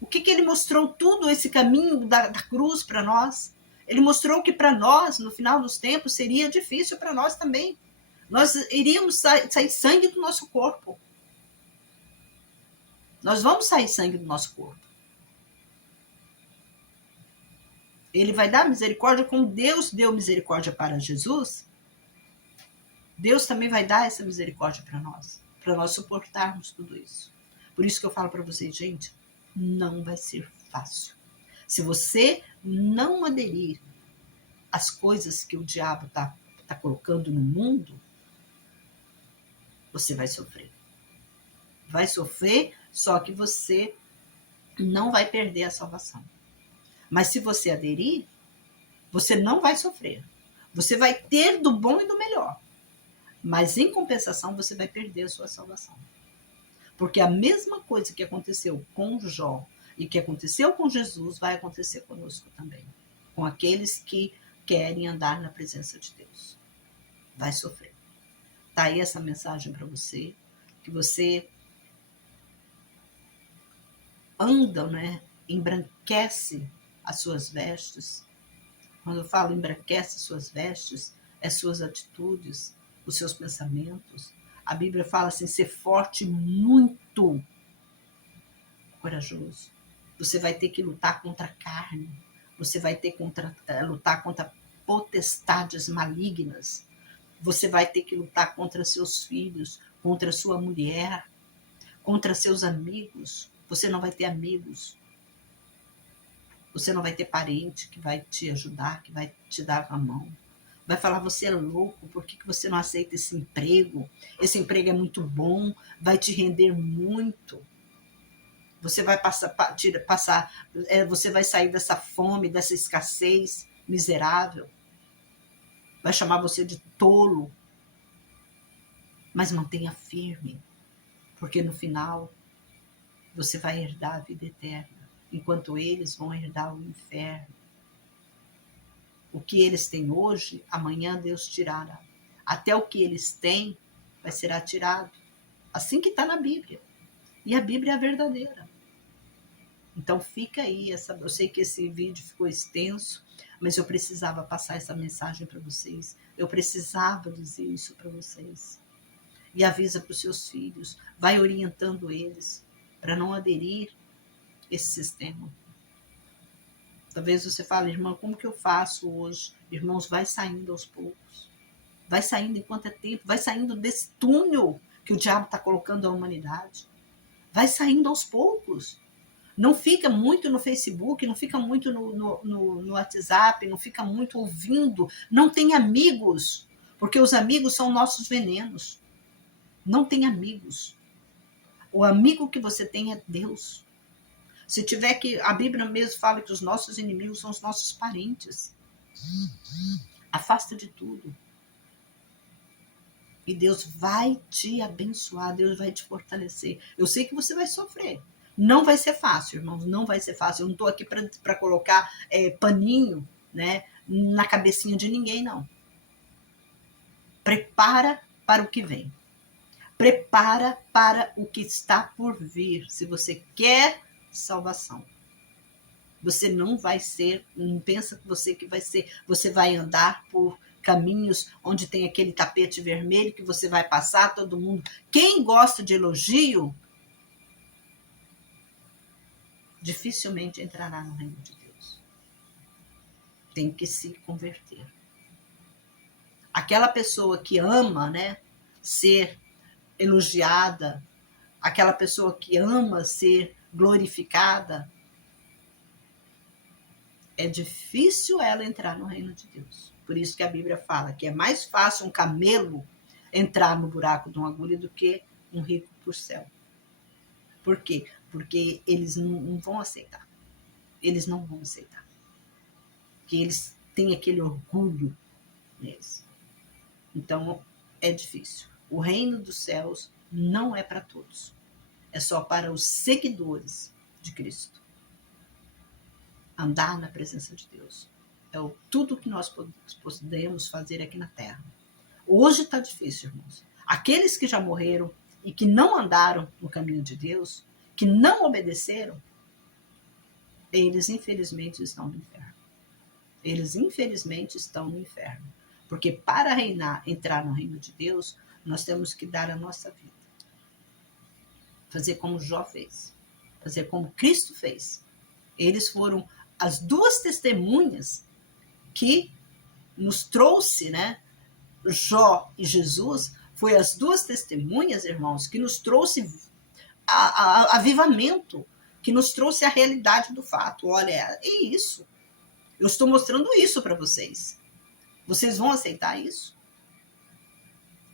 O que ele mostrou tudo esse caminho da cruz para nós? Ele mostrou que para nós, no final dos tempos, seria difícil para nós também. Nós iríamos sair sangue do nosso corpo. Nós vamos sair sangue do nosso corpo. Ele vai dar misericórdia como Deus deu misericórdia para Jesus. Deus também vai dar essa misericórdia para nós suportarmos tudo isso. Por isso que eu falo para vocês, gente, não vai ser fácil. Se você não aderir às coisas que o diabo tá colocando no mundo, você vai sofrer. Vai sofrer, só que você não vai perder a salvação. Mas se você aderir, você não vai sofrer. Você vai ter do bom e do melhor. Mas, em compensação, você vai perder a sua salvação. Porque a mesma coisa que aconteceu com Jó e que aconteceu com Jesus vai acontecer conosco também. Com aqueles que querem andar na presença de Deus. Vai sofrer. Tá aí essa mensagem para você, que você anda, né? Embranquece as suas vestes. Quando eu falo embranquece as suas vestes, é suas atitudes, os seus pensamentos. A Bíblia fala assim, ser forte, muito corajoso. Você vai ter que lutar contra a carne. Você vai ter que lutar contra potestades malignas. Você vai ter que lutar contra seus filhos, contra sua mulher, contra seus amigos. Você não vai ter amigos. Você não vai ter parente que vai te ajudar, que vai te dar a mão. Vai falar, você é louco, por que você não aceita esse emprego? Esse emprego é muito bom, vai te render muito. Você vai você vai sair dessa fome, dessa escassez miserável. Vai chamar você de tolo. Mas mantenha firme, porque no final você vai herdar a vida eterna, enquanto eles vão herdar o inferno. O que eles têm hoje, amanhã Deus tirará. Até o que eles têm vai ser tirado. Assim que está na Bíblia. E a Bíblia é a verdadeira. Então fica aí. Eu sei que esse vídeo ficou extenso, mas eu precisava passar essa mensagem para vocês. Eu precisava dizer isso para vocês. E avisa para os seus filhos. Vai orientando eles para não aderir a esse sistema. Talvez você fale, irmã, como que eu faço hoje? Irmãos, vai saindo aos poucos. Vai saindo enquanto é tempo. Vai saindo desse túnel que o diabo está colocando a humanidade. Vai saindo aos poucos. Não fica muito no Facebook, não fica muito no WhatsApp, não fica muito ouvindo. Não tem amigos, porque os amigos são nossos venenos. Não tem amigos. O amigo que você tem é Deus. Se tiver que, a Bíblia mesmo fala que os nossos inimigos são os nossos parentes. Afasta de tudo. E Deus vai te abençoar, Deus vai te fortalecer. Eu sei que você vai sofrer. Não vai ser fácil, irmãos, não vai ser fácil. Eu não estou aqui para colocar paninho, né, na cabecinha de ninguém, não. Prepara para o que vem. Prepara para o que está por vir. Se você quer salvação. Você não vai ser, não pensa que vai ser, você vai andar por caminhos onde tem aquele tapete vermelho que você vai passar, todo mundo. Quem gosta de elogio, dificilmente entrará no reino de Deus. Tem que se converter. Aquela pessoa que ama, né, ser elogiada, aquela pessoa que ama ser glorificada, é difícil ela entrar no reino de Deus. Por isso que a Bíblia fala que é mais fácil um camelo entrar no buraco de uma agulha do que um rico por céu. Por quê? Porque eles não vão aceitar. Eles não vão aceitar. Porque eles têm aquele orgulho neles. Então, é difícil. O reino dos céus não é para todos. É só para os seguidores de Cristo. Andar na presença de Deus. É tudo que nós podemos fazer aqui na terra. Hoje está difícil, irmãos. Aqueles que já morreram e que não andaram no caminho de Deus, que não obedeceram, eles infelizmente estão no inferno. Eles infelizmente estão no inferno. Porque para reinar, entrar no reino de Deus, nós temos que dar a nossa vida. Fazer como Jó fez. Fazer como Cristo fez. Eles foram as duas testemunhas que nos trouxe, né? Jó e Jesus, foi as duas testemunhas, irmãos, que nos trouxe avivamento, que nos trouxe a realidade do fato. Olha, é isso. Eu estou mostrando isso para vocês. Vocês vão aceitar isso?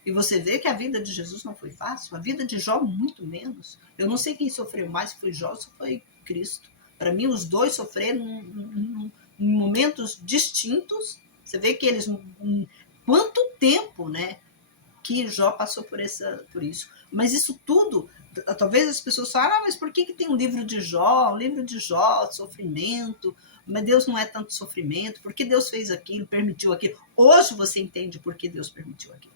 E você vê que a vida de Jesus não foi fácil, a vida de Jó muito menos. Eu não sei quem sofreu mais, se foi Jó ou se foi Cristo. Para mim, os dois sofreram em momentos distintos. Você vê que eles... Quanto tempo, né, que Jó passou por isso. Mas isso tudo, talvez as pessoas falem, mas por que tem um livro de Jó? Um livro de Jó, sofrimento... Mas Deus não é tanto sofrimento. Por que Deus fez aquilo, permitiu aquilo? Hoje você entende por que Deus permitiu aquilo.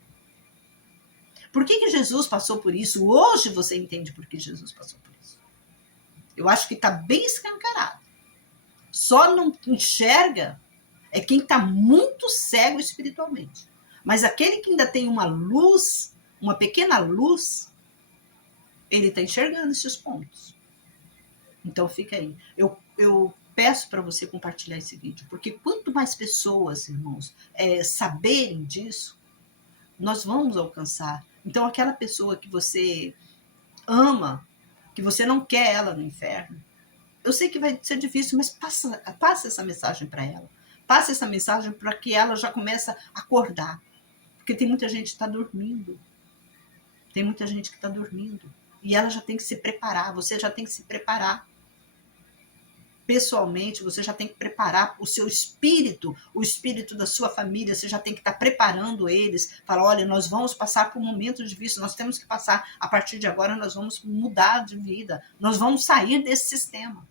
Por que Jesus passou por isso? Hoje você entende por que Jesus passou por isso. Eu acho que está bem escancarado. Só não enxerga é quem está muito cego espiritualmente. Mas aquele que ainda tem uma luz, uma pequena luz, ele está enxergando esses pontos. Então fica aí. Eu peço para você compartilhar esse vídeo, porque quanto mais pessoas, irmãos, saberem disso, nós vamos alcançar. Então aquela pessoa que você ama, que você não quer ela no inferno, eu sei que vai ser difícil, mas passa essa mensagem para ela. Passa essa mensagem para que ela já comece a acordar. Porque tem muita gente que está dormindo. Tem muita gente que está dormindo. E ela já tem que se preparar. Você já tem que se preparar. Pessoalmente, você já tem que preparar o seu espírito, o espírito da sua família, você já tem que estar preparando eles. Falar, olha, nós vamos passar por momentos difíceis, nós temos que passar. A partir de agora, nós vamos mudar de vida. Nós vamos sair desse sistema.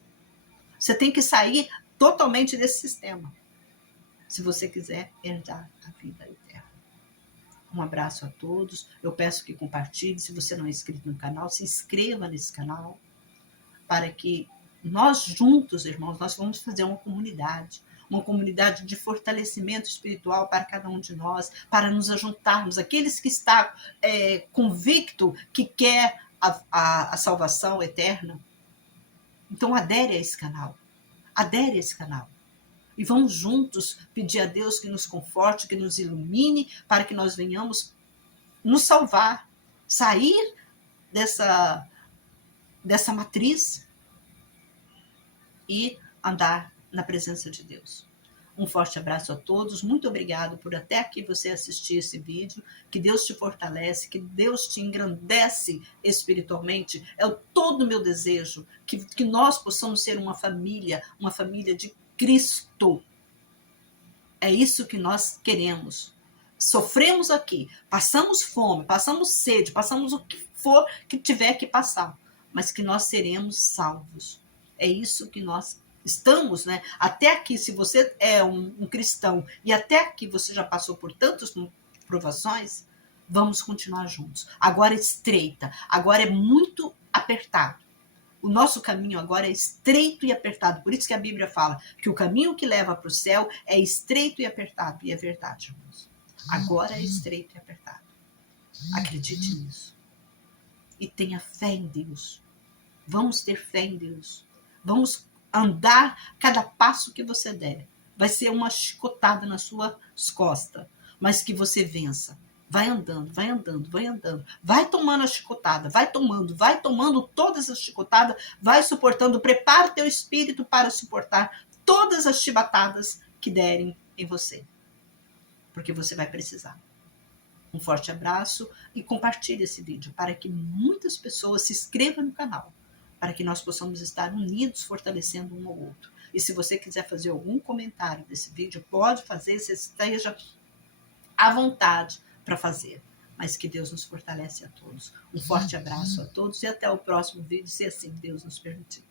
Você tem que sair totalmente desse sistema. Se você quiser herdar a vida eterna. Um abraço a todos. Eu peço que compartilhe. Se você não é inscrito no canal, se inscreva nesse canal. Para que nós juntos, irmãos, nós vamos fazer uma comunidade de fortalecimento espiritual para cada um de nós, para nos ajuntarmos. Aqueles que estão convicto que quer a salvação eterna. Então adere a esse canal. Adere a esse canal. E vamos juntos pedir a Deus que nos conforte, que nos ilumine, para que nós venhamos nos salvar, sair dessa matriz e andar na presença de Deus. Um forte abraço a todos, muito obrigado por até aqui você assistir esse vídeo, que Deus te fortalece, que Deus te engrandece espiritualmente, é todo o meu desejo, que nós possamos ser uma família de Cristo. É isso que nós queremos. Sofremos aqui, passamos fome, passamos sede, passamos o que for que tiver que passar, mas que nós seremos salvos. É isso que nós estamos, né? Até aqui, se você é um cristão e até aqui você já passou por tantas provações, vamos continuar juntos. Agora é estreita, agora é muito apertado. O nosso caminho agora é estreito e apertado. Por isso que a Bíblia fala que o caminho que leva para o céu é estreito e apertado. E é verdade, irmãos. Agora é estreito e apertado. Acredite nisso. E tenha fé em Deus. Vamos ter fé em Deus. Vamos andar cada passo que você der. Vai ser uma chicotada nas suas costas. mas que você vença. Vai andando, vai andando, vai andando. Vai tomando a chicotada, vai tomando todas as chicotadas, vai suportando. Prepara teu espírito para suportar todas as chibatadas que derem em você, porque você vai precisar. Um forte abraço e compartilhe esse vídeo para que muitas pessoas se inscrevam no canal, para que nós possamos estar unidos, fortalecendo um ao outro. E se você quiser fazer algum comentário desse vídeo, pode fazer, você esteja à vontade para fazer. Mas que Deus nos fortalece a todos. Um forte abraço a todos e até o próximo vídeo, se assim Deus nos permitir.